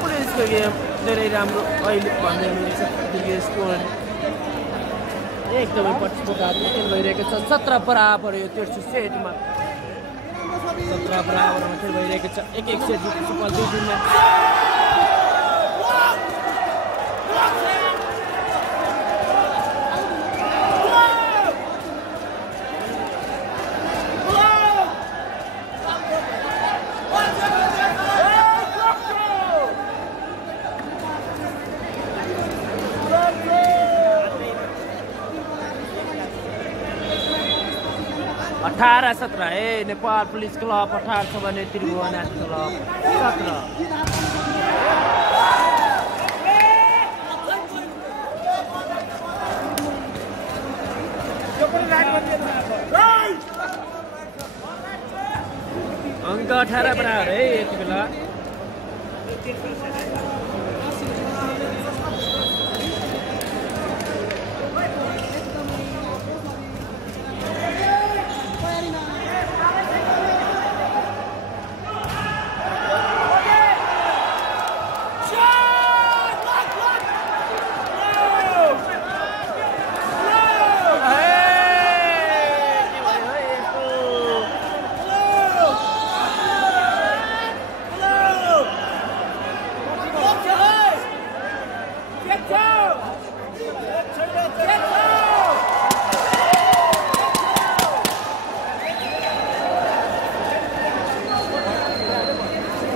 पुलिसको गेम धेरै राम्रो अहिले भन्दै हुनुहुन्छ दिगेश कोहली एकदमै पछिको हातमा खेल भइरहेको छ 17 बराबर यो तेस्रो सेटमा 17 बराबरमा खेल भइरहेको छ 1-1 सेट जितेको छ 2 दिनमा 18-17 नेपाल पुलिस क्लब 18 छ भने त्रिभुवन आर्मी क्लब 17 अङ्क 18 बराबर है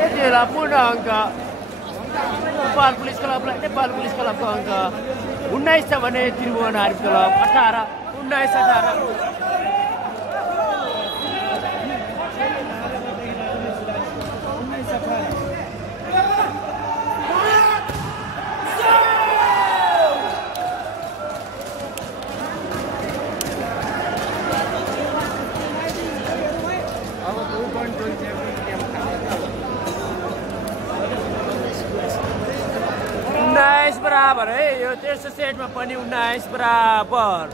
यति बेला पूर्ण अङ्क नेपाल पुलिस क्लबको अङ्क 19 छ भने त्रिभुवन आर्मी क्लब 18 19 18 बराबर है यो तेस्रो सेटमा पनि 19 बराबर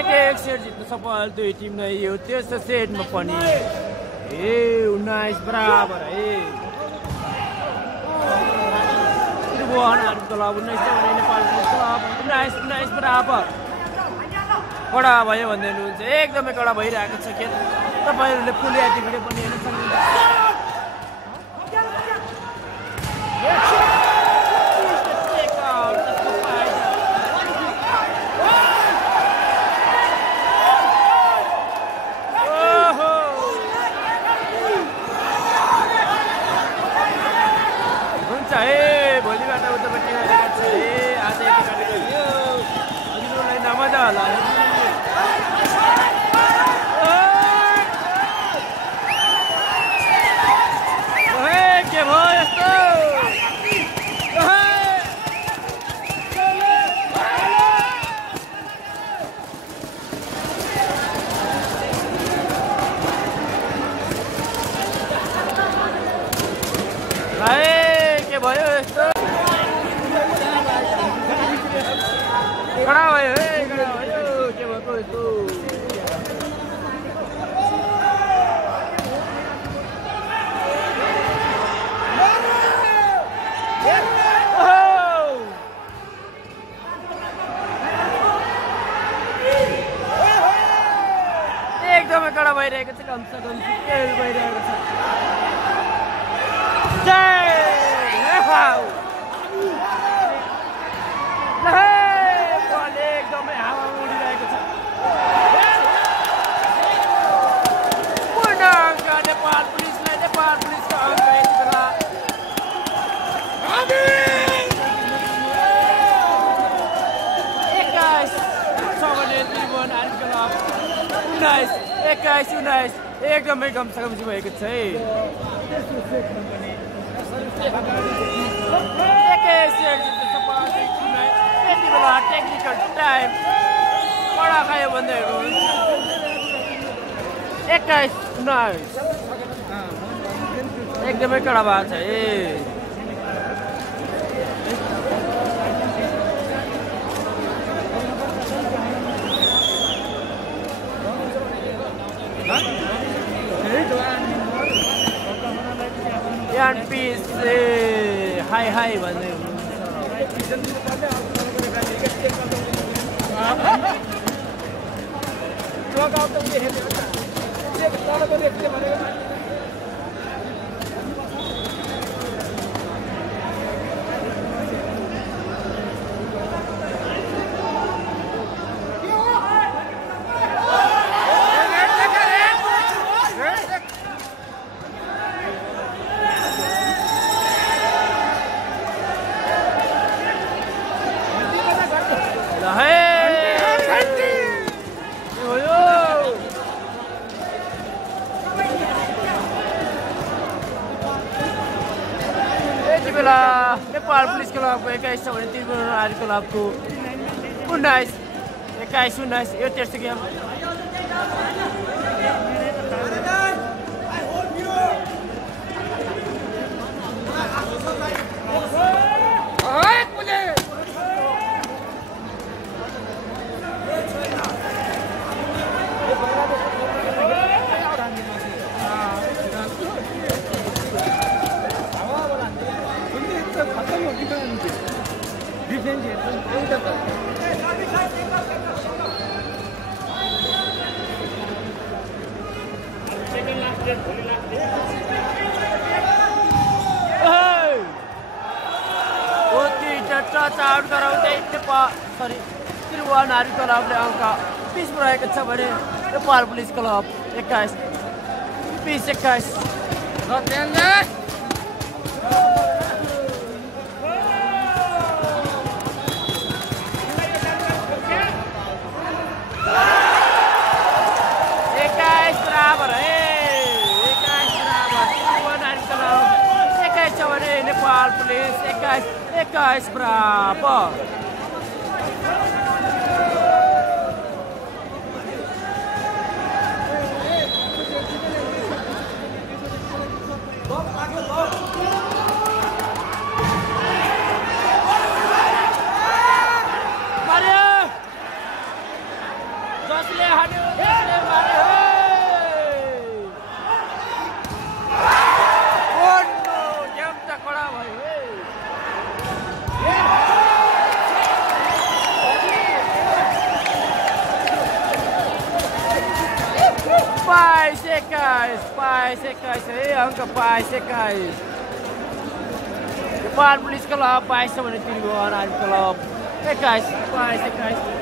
1-1 सेट जित्न सफल दुई टिम नै यो तेस्रो सेटमा पनि 19 बराबर है त्रिभुवन आर्मी क्लब 19 छ भने नेपाल पुलिस क्लब 19 बराबर कडा भयो भन्दै हुनुहुन्छ एकदमै कडा भइरहेको छ खेल तपाईहरुले फुल एचडी भिडियो पनि हेर्न सक्नुहुन्छ भइरहेको छ कम से कम खेल भइरहेको छ एकदमै हावा उडिरहेको छ पूर्ण अङ्क नेपाल पुलिसलाई नेपाल पुलिसको अङ्क यति बेला 21 छ भने त्रिभुवन आर्मी क्लब 19 एकदमै कमसेकम भएको छ है यति बेला टेक्निकल टाइम कडा खायो भन्दै 21-19 एकदमै कडा भएको छ है Yan PC हाई हाई भन्दै हुनुहुन्छ नेपाल पुलिस क्लबको 21 छ भने त्रिभुवन नारी क्लबको 19 21 19 यो तेस्रो गेम आउट गराउँदै त्रिभुवन नारी क्लबले अङ्क 20 रहेको छ भने नेपाल पुलिस क्लब 21 20-21 बराबर है 21 बराबर त्रिभुवन नारी क्लब 21 छ भने नेपाल पुलिस 21 बराबर अंक 22-21 नेपाल पुलिस क्लब 22 छ भने त्रिभुवन नारी क्लब 21-22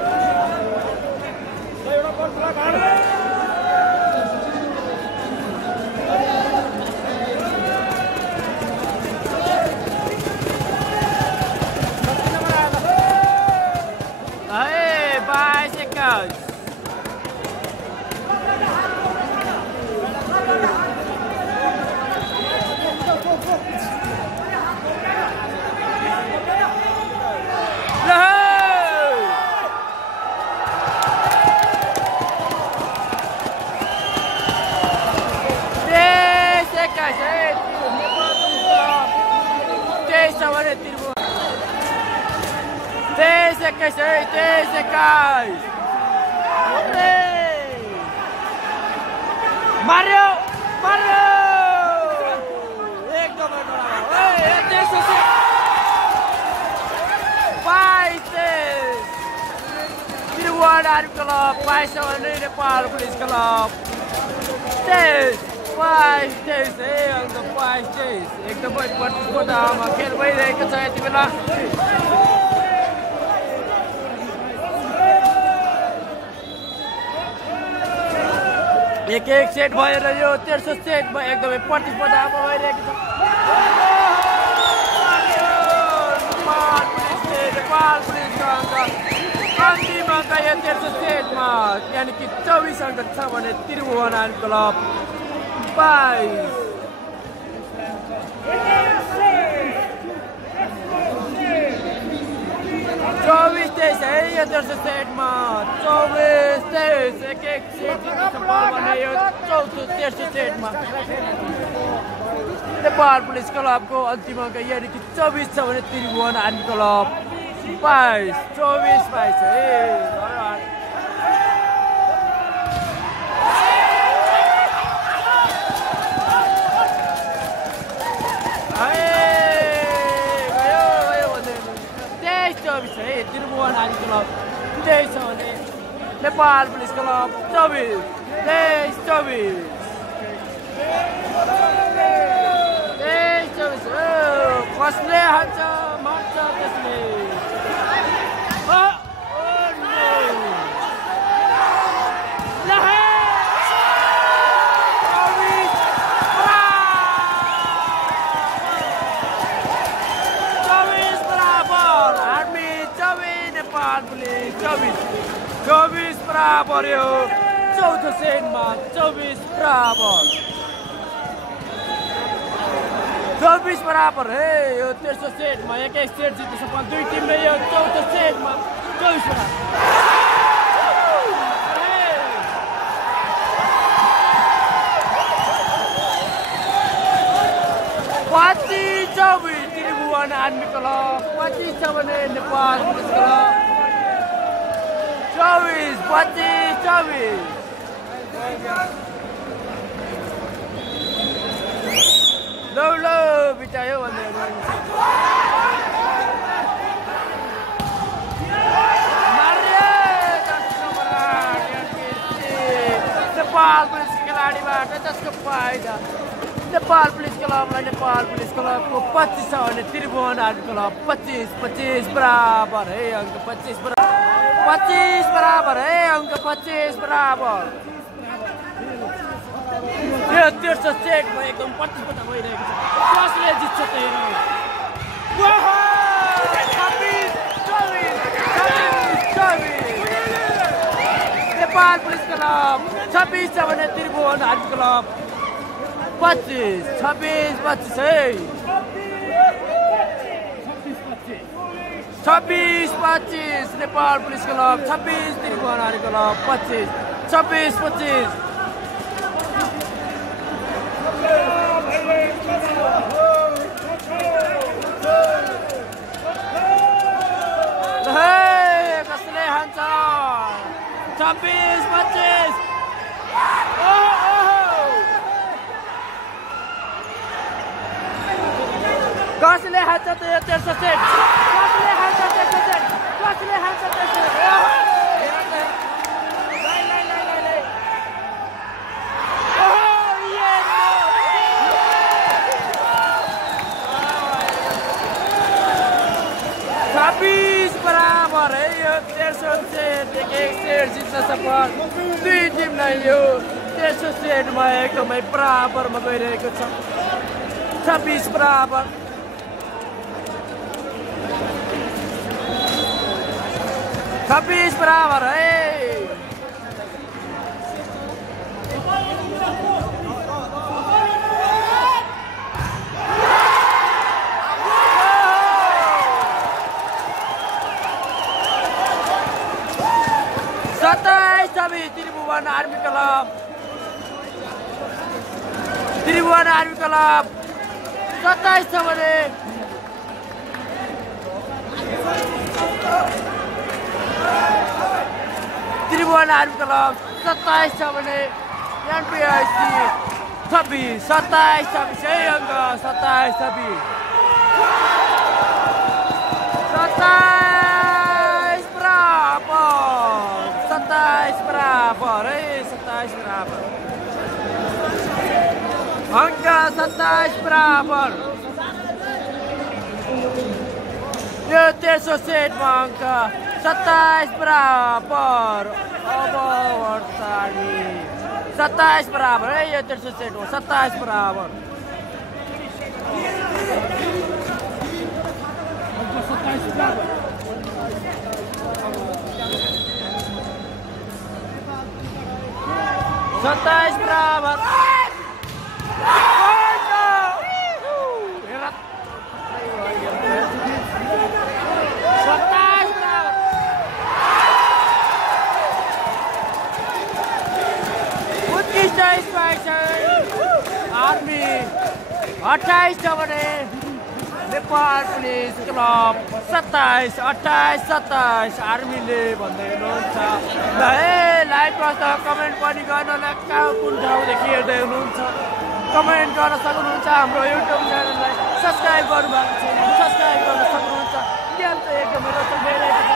Mario! एक दो त्रिभुवन नारी क्लब 22 भने नेपाल पुलिस क्लब 23 अंक 22 एकदमै प्रतिस्पर्धामा खेल भइरहेको छ यति बेला एक सेट भएर यो तेस्रो सेटमा एकदमै प्रतिस्पर्धामा भइरहेको छ नेपाल पुलिसको अङ्क अन्तिम अङ्क यो तेस्रो सेटमा यानि कि 24 अङ्क छ भने त्रिभुवन नारी क्लब 22 24-23 है यो तेस्रो सेटमा 24-23 एक सेट सफल भने यो चौथो तेस्रो सेटमा नेपाल पुलिस क्लबको अन्तिम अङ्क यानि कि 24 छ भने त्रिभुवन नारी क्लब 24-22 है आर्मी क्लब 23 छ भने नेपाल पुलिस क्लब 24 कसले हान्छ मार्छ त्यसले चौबीस बराबर हो चौथो सेटमा 24 बराबर है यो तेस्रो सेटमा एक सेट जित्छ दुई टिमले यो चौथो सेटमा 24 बराबर त्रिभुवन आर्मी क्लब 25 छ भने नेपाल पुलिस क्लब 24 लो बितायो भन्दै नेपाल पुलिस खेलाडीबाट जसको फाइदा नेपाल पुलिस क्लबलाई नेपाल पुलिस क्लबको 25 छ भने त्रिभुवन आर्मी क्लब 25 बराबर है अंक 25 बराबर है अंक 25 बराबर यो तेस्रो सेटमा एकदम प्रतिस्पर्धा भइरहेको छ कसले जित्छ त हेरौँ नेपाल पुलिस क्लब 26 छ भने त्रिभुवन आर्मी क्लब 26 है 26 Nepal police club 26 Tribhuvan army club 26 कसले हान्छ 26 कसले हान्छ त यो तेस्रो सेट कसले हान्छ तेस्रो सेट बराबर है यो तेस्रो सेट एक सेट जित्न सफल दुई टिमलाई यो तेस्रो सेटमा एकदमै बराबरमा गइरहेको छ 26 बराबर है 27 त्रिभुवन आर्मी क्लब 27 छ भने त्रिभुवन आर्मी क्लब 27 छ भने एनपीआईसी 26 है अंक 27 बराबर है 27 बराबर अंक 27 बराबर यो तेस्रो सेटमा अंक 27 बराबर अब 27 बराबर है यो तेस्रो सेटमा 27 बराबर 27 बराबर 28 छ भने नेपाल पुलिस क्लब 27 आर्मीले भन्दै हुनुहुन्छ ल लाइभ प्रश्न कमेन्ट पनि गर्न कुन ठाउँदेखि हेर्दै हुनुहुन्छ कमेन्ट गर्न सक्नुहुन्छ हाम्रो युट्युब च्यानललाई सब्स्क्राइब गर्नुभएको छैन सब्स्क्राइब गर्न सक्नुहुन्छ गेम त एकदमै रोचक भइरहेको छ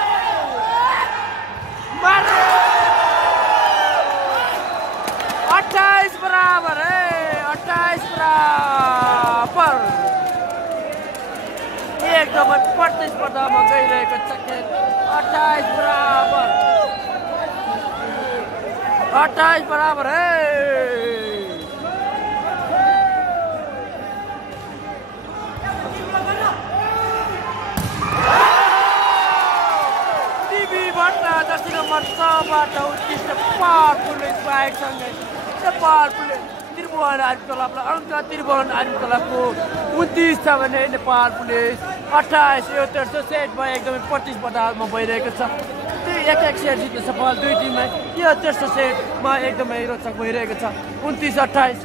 28 बराबर है 28 बराबर एकदम प्रतिस्पर्धामा गइरहेको छ खेल 28 बराबर 28 बराबर है जर्सी नम्बर 6 बाट उत्कृष्ट पावरफुल स्पाइकसँगै नेपाल पुलिस त्रिभुवन आर्मी क्लबलाई अङ्क त्रिभुवन आर्मी क्लबको 29 छ भने नेपाल पुलिस 28 यो तेस्रो सेटमा एकदमै प्रतिस्पर्धामा भइरहेको छ एक सेट जित्न सफल दुई टिममा यो तेस्रो सेटमा एकदमै रोचक भइरहेको छ 29-28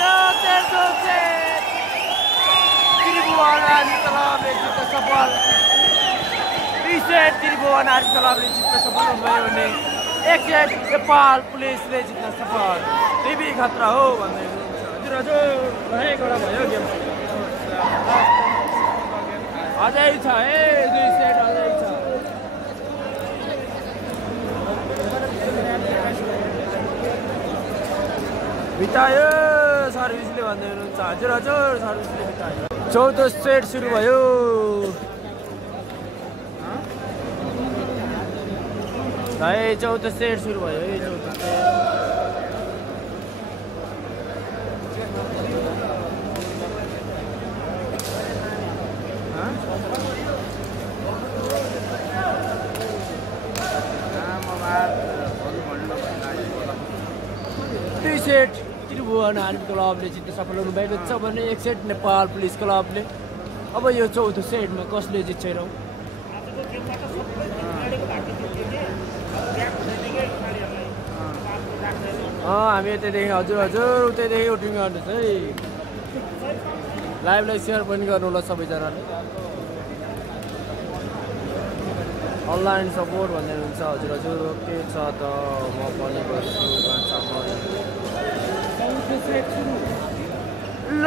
यो तेस्रो सेट त्रिभुवन आर्मी क्लबले जित्न सफल सेट त्रिभुवन आर्मी क्लबले जित्न सफल भयो भने एक सेट नेपाल पुलिसले जित्न सफल टिभी खतरा हो भन्दै हजुर हजुर रहेको भयो गेम अझै छ है दुई सेट अझै छ बितायो सर्भिसले भन्दै हुनुहुन्छ हजुर हजुर सर्भिसले बितायो 14 सेट सुरु भयो है 14 सेट सुरु भयो है 14 सेट दुई सेट त्रिभुवन आर्मी क्लबले जित्न सफल हुनुभएको छ भने एक सेट नेपाल पुलिस क्लबले अब यो 14 सेटमा कसले जित्छ र हामी यतैदेखि हजुर हजुर उतैदेखि उठिङ गर्नुहोस् है लाइभलाई सेयर पनि गर्नु होला सबैजनाले अनलाइन सपोर्ट भन्दै हुनुहुन्छ हजुर हजुर के छ त म पनि गर्छु ल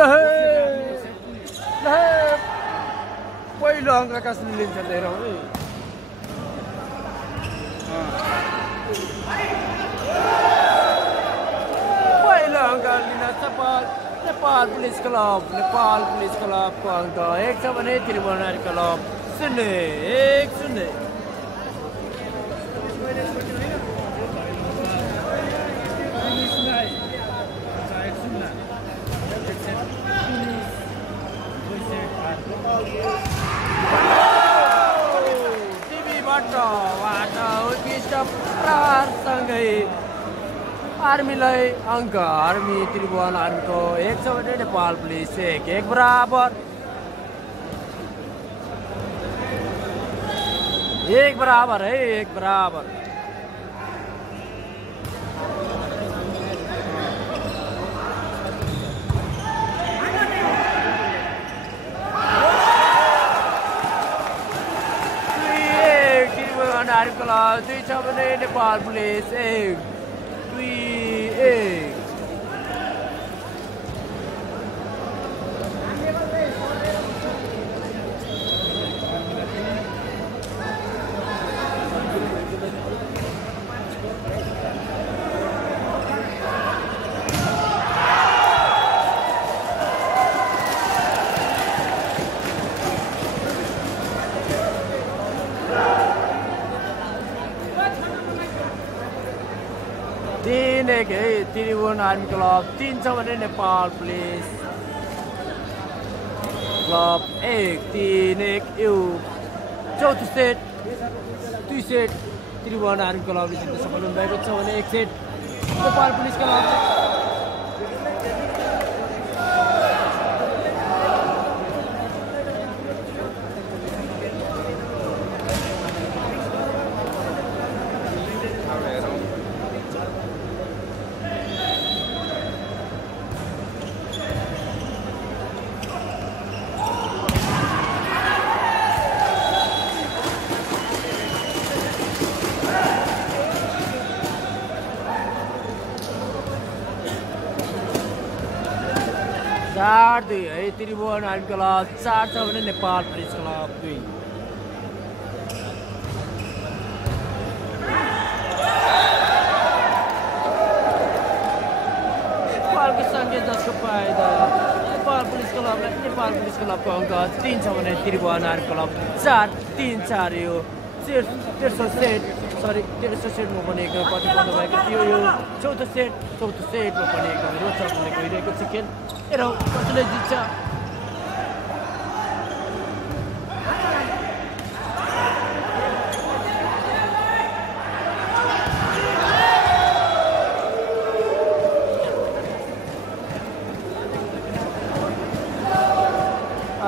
पहिलो अङ्क कसले लिन्छ हेरौँ है पहिलो अङ्क लिन सफल नेपाल पुलिस क्लबको अङ्क 1 छ भने त्रिभुवन आर्मी क्लब 0-1 टिभीबाट उत्कृष्ट प्रहारसँगै आर्मीलाई अङ्क आर्मी त्रिभुवन आर्मीको 1 छ भने नेपाल पुलिस 1 बराबर 1 बराबर है 1 बराबर त्रिभुवन आर्मी क्लब 2 छ भने नेपाल पुलिस 1 2-1 3-1 है त्रिभुवन आर्मी क्लब 3 छ भने नेपाल पुलिस क्लब 1-3-1 यो 4थो सेट 2 सेट त्रिभुवन आर्मी क्लबले जित्न सफल हुनुभएको छ भने 1 सेट नेपाल पुलिस क्लब 4-2 है त्रिभुवन आर्मी क्लब 4 छ भने नेपाल पुलिस क्लब 2 नेपालको सङ्ख्या 10 को फाइदा नेपाल पुलिस क्लबको अङ्क 3 छ भने त्रिभुवन आर्मी क्लब 4-3-4 यो तेर्सो सेटमा पनि एकदमै प्रतिबन्ध भएको थियो यो चौथो सेटमा पनि एकदमै रोचक हुने गइरहेको छ खेल हेरौँ कसले जित्छ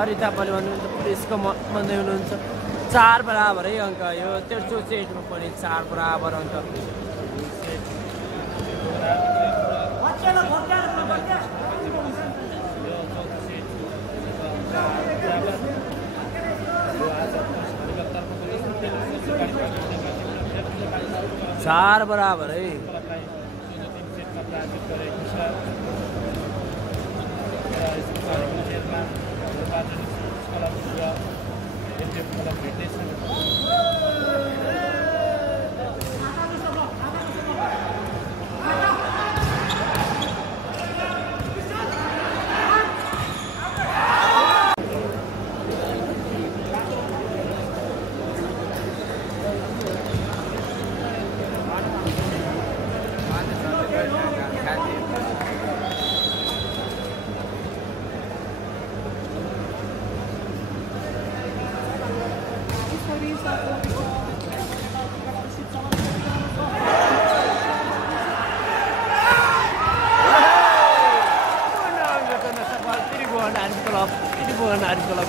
अरे तपाईँले भन्नुहुन्छ पुलिसको भन्दै हुनुहुन्छ 4 बराबर है अङ्क यो तेर्सो सेटमा पनि 4 बराबर अङ्क चार बराबर है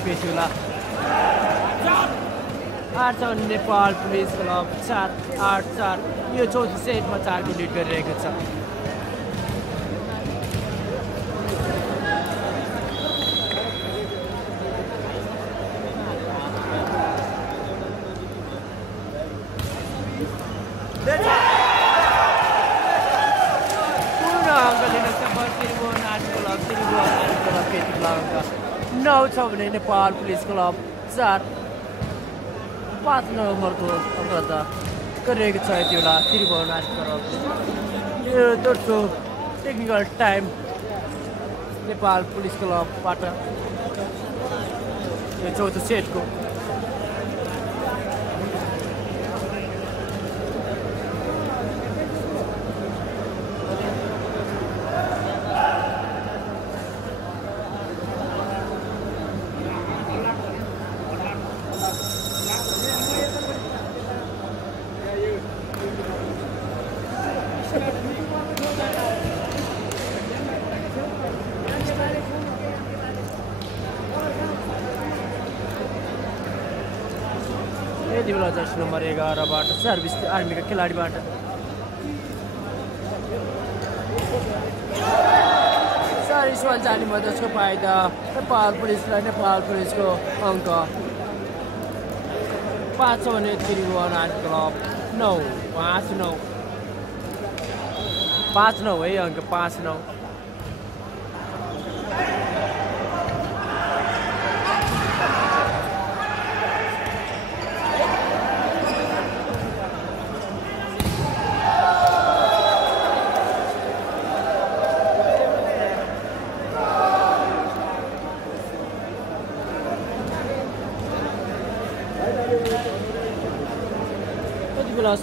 पेशुला 8 नेपाल पुलिस क्लब 4-8-4 यो चौथो सेटमा 4 को लिड गरिरहेको छ पूर्ण अङ्क लिन सफल त्रिभुवन आर्मी क्लब 9 छ भने नेपाल पुलिस क्लब 4-5 नम्बरको अङ्कता गरिरहेको छ यति बेला त्रिभुवन आर्मी क्लब यो दोस्रो टेक्निकल टाइम नेपाल पुलिस क्लबबाट यो चौथो सेटको यति बेला जर्सी नम्बर 11बाट सर्भिस आर्मीका खेलाडीबाट सर्भिसमा जाने मद्दतको फाइदा नेपाल पुलिसलाई नेपाल पुलिसको अङ्क 5 छ भने त्रिभुवन आर्मी क्लब 5-9 है अङ्क 5-9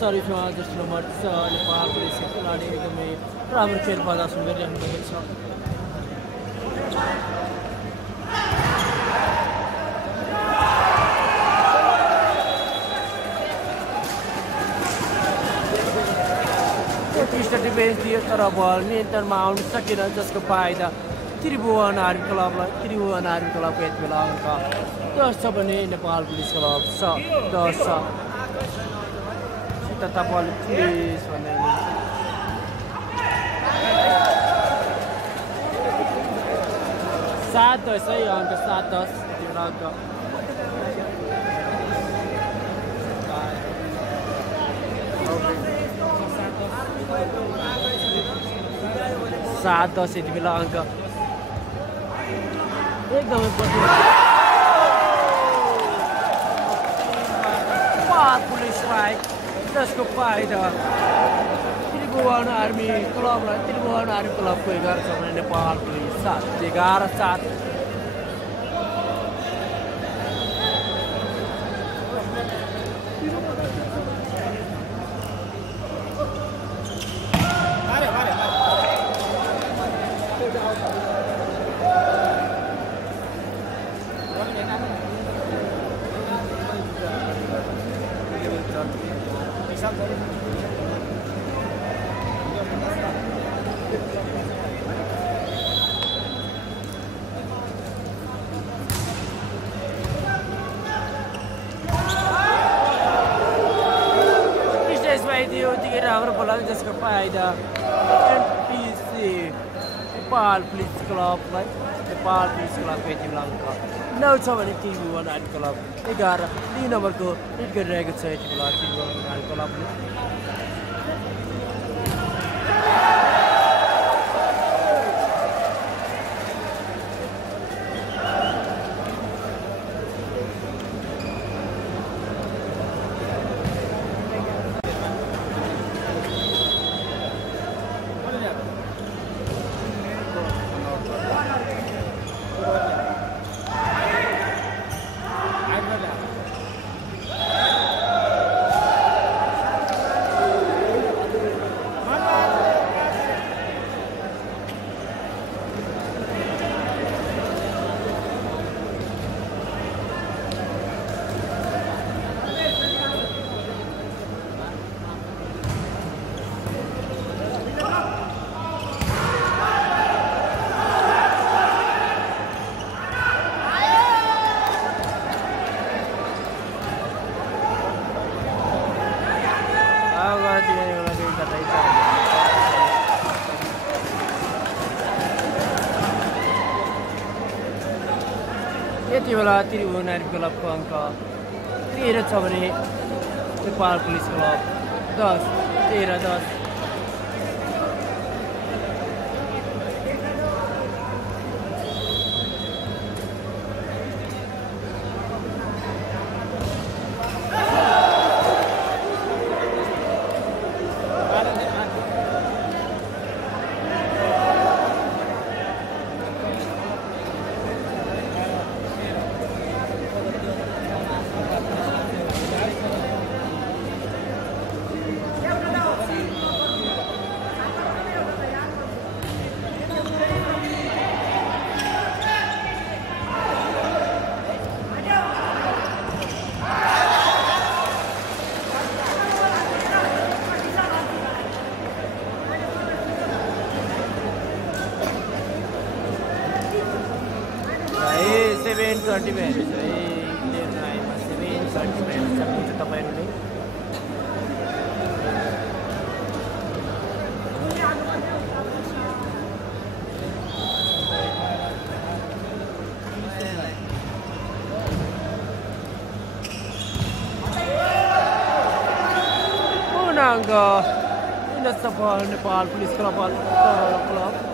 सर्भिसमा जर्सी नम्बर 6 नेपाल पुलिसका खेलाडी एकदमै राम्रो खेल प्रदर्शन गरिरहनु भएको छ उत्कृष्ट डिफेन्स दियो तर बल नियन्त्रणमा आउन सकेन जसको फाइदा त्रिभुवन आर्मी क्लबको यति बेला अङ्क 10 छ भने नेपाल पुलिस क्लब 10 छ तपाईँले प्लिज भन्दै 7-10 है अङ्क 7-10 यति बेला अङ्क 7-10 यति बेला अङ्क एकदमै पछि पुलिस स्ट्राइक जसको फाइदा त्रिभुवन आर्मी क्लबलाई त्रिभुवन आर्मी क्लबको 11 छ भने नेपाल पुलिस 7-11-7 राम्रो बोला जसको फाइदा एनपिसी नेपाल पुलिस क्लबलाई नेपाल पुलिस क्लब यति बेला अङ्क 9 छ भने त्रिभुवन आर्मी क्लब 11 3 नम्बरको लिड गरिरहेको छ यति बेला त्रिभुवन आर्मी क्लबले यति बेला त्रिभुवन आर्मी क्लबको अङ्क 13 छ भने नेपाल पुलिस क्लब 10-13-10 7:20 मिनट है 7:20 मिनट सक्नुहुन्छ तपाईहरुले पूर्णाङ्क सफल Nepal police club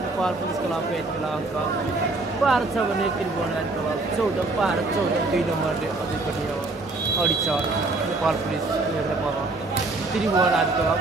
Nepal police club यति बेला अङ्क 12 छ भने त्रिभुवन आर्मी क्लब 14 2 नम्बरले अझै पनि अगाडि छ Nepal police Tribhuvan army club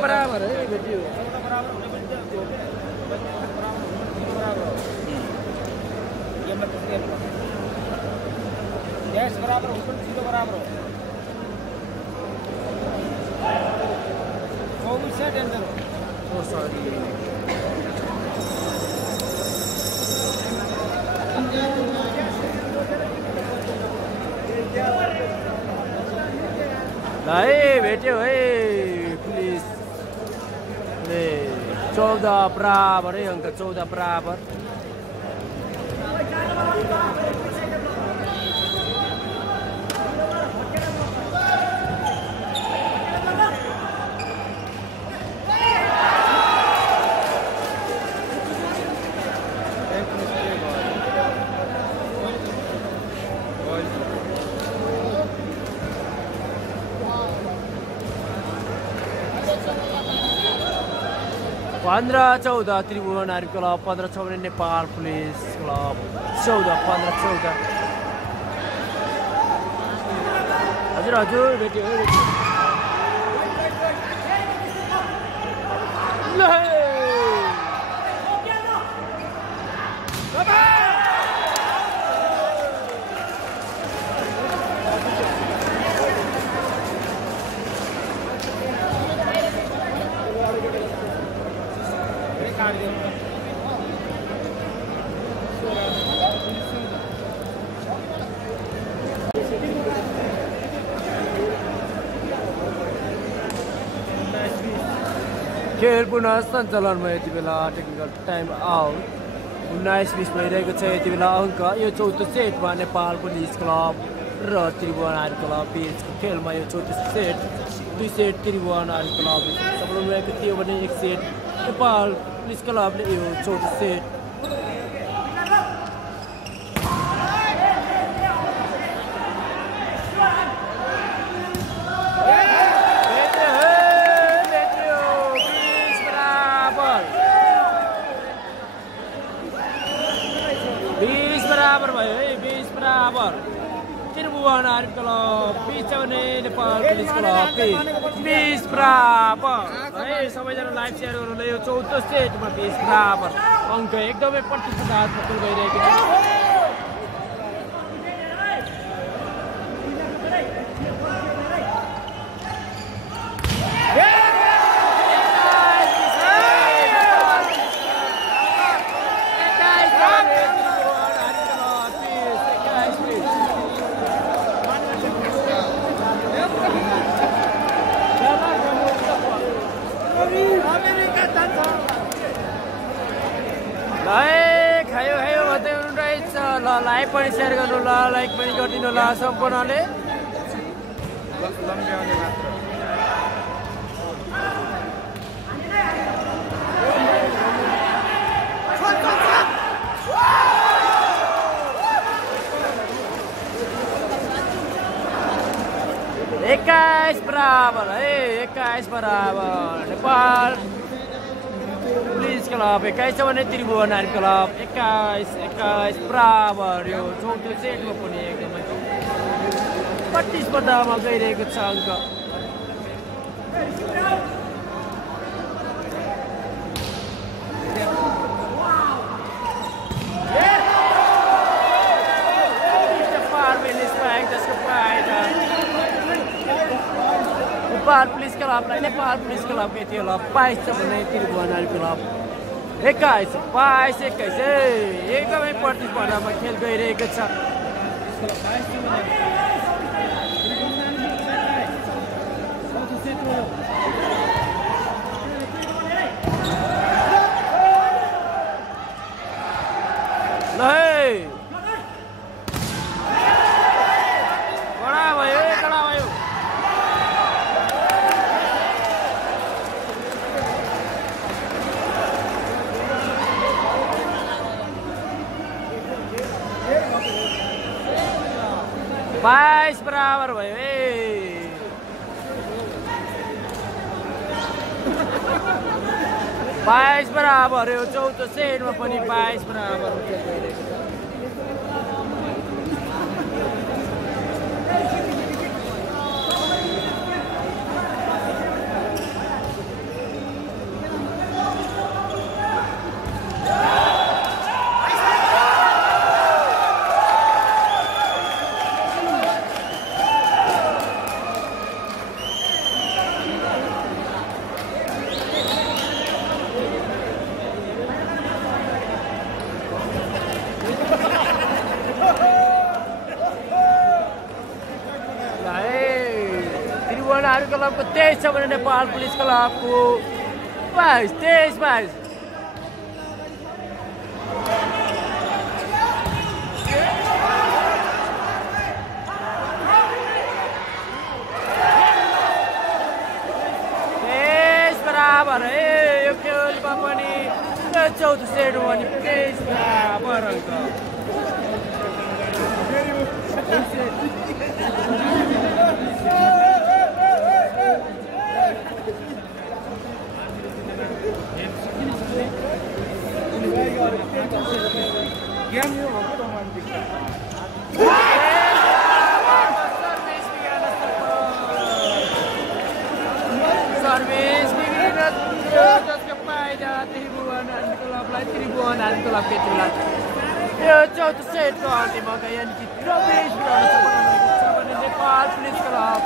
बराबर है बेटी गैस बराबर ऊपर सीधे बराबर हो 24 से टेंशन हो सॉरी है भेट्यो है पुलिस 14 बराबर है अङ्क 14 बराबर Pandra 14 Tribhuvan Army Club 15-14 Nepal Police Club 14-15-14 हजुर भेट्यो खेल पुनः सञ्चालनमा यति बेला टेक्निकल टाइम आउट 19-20 भइरहेको छ यति बेला अङ्क यो चौथो सेटमा नेपाल पुलिस क्लब र त्रिभुवन आर्मी क्लब बीचको खेलमा यो चौथो set 2 set Tribhuvan army club सफल भएको थियो भने 1 सेट नेपाल पुलिस क्लबले यो चौथो set Tribhuvan Army Club, Nepal Police Club, 20 बराबर है सबैजना लाइभ शेयर गर्नुले यो चौथो सेटमा 20 बराबर अङ्क एकदमै प्रतिस्पर्धात्मक भइरहेको छ लाइक पनि शेयर गर्नु ल लाइक पनि गरिदिनु ल सम्पूर्णले एक्काइस बराबर है 21 बराबर नेपाल पुलिस क्लब 21 भने त्रिभुवन आर्मी क्लब 21 बराबर यो चौथो सेटमा पनि एकदमै प्रतिस्पर्धामा गइरहेको छ अङ्क नेपाल पुलिस क्लबलाई नेपाल पुलिस क्लब के थियो ल 22 छ भने त्रिभुवन आर्मी क्लब 21 एकदमै प्रतिस्पर्धामा खेल गइरहेको छ ल बाइस बराबर भयो 22 बराबर यो चौथो सेटमा पनि 22 बराबर त्रिभुवन आर्मी क्लबको 23 छ भने नेपाल पुलिस क्लबको 22 बराबर यो खेलमा पनि चौथो सेट हो भने 23 बराबर अङ्क सर्भिस जसको फाइदा त्रिभुवन आर्मी क्लबलाई त्रिभुवन आर्मी क्लब पेट्रोललाई यो चौथो सेटको अन्तिम अङ्क यानि कि 23 भने नेपाल पुलिस क्लब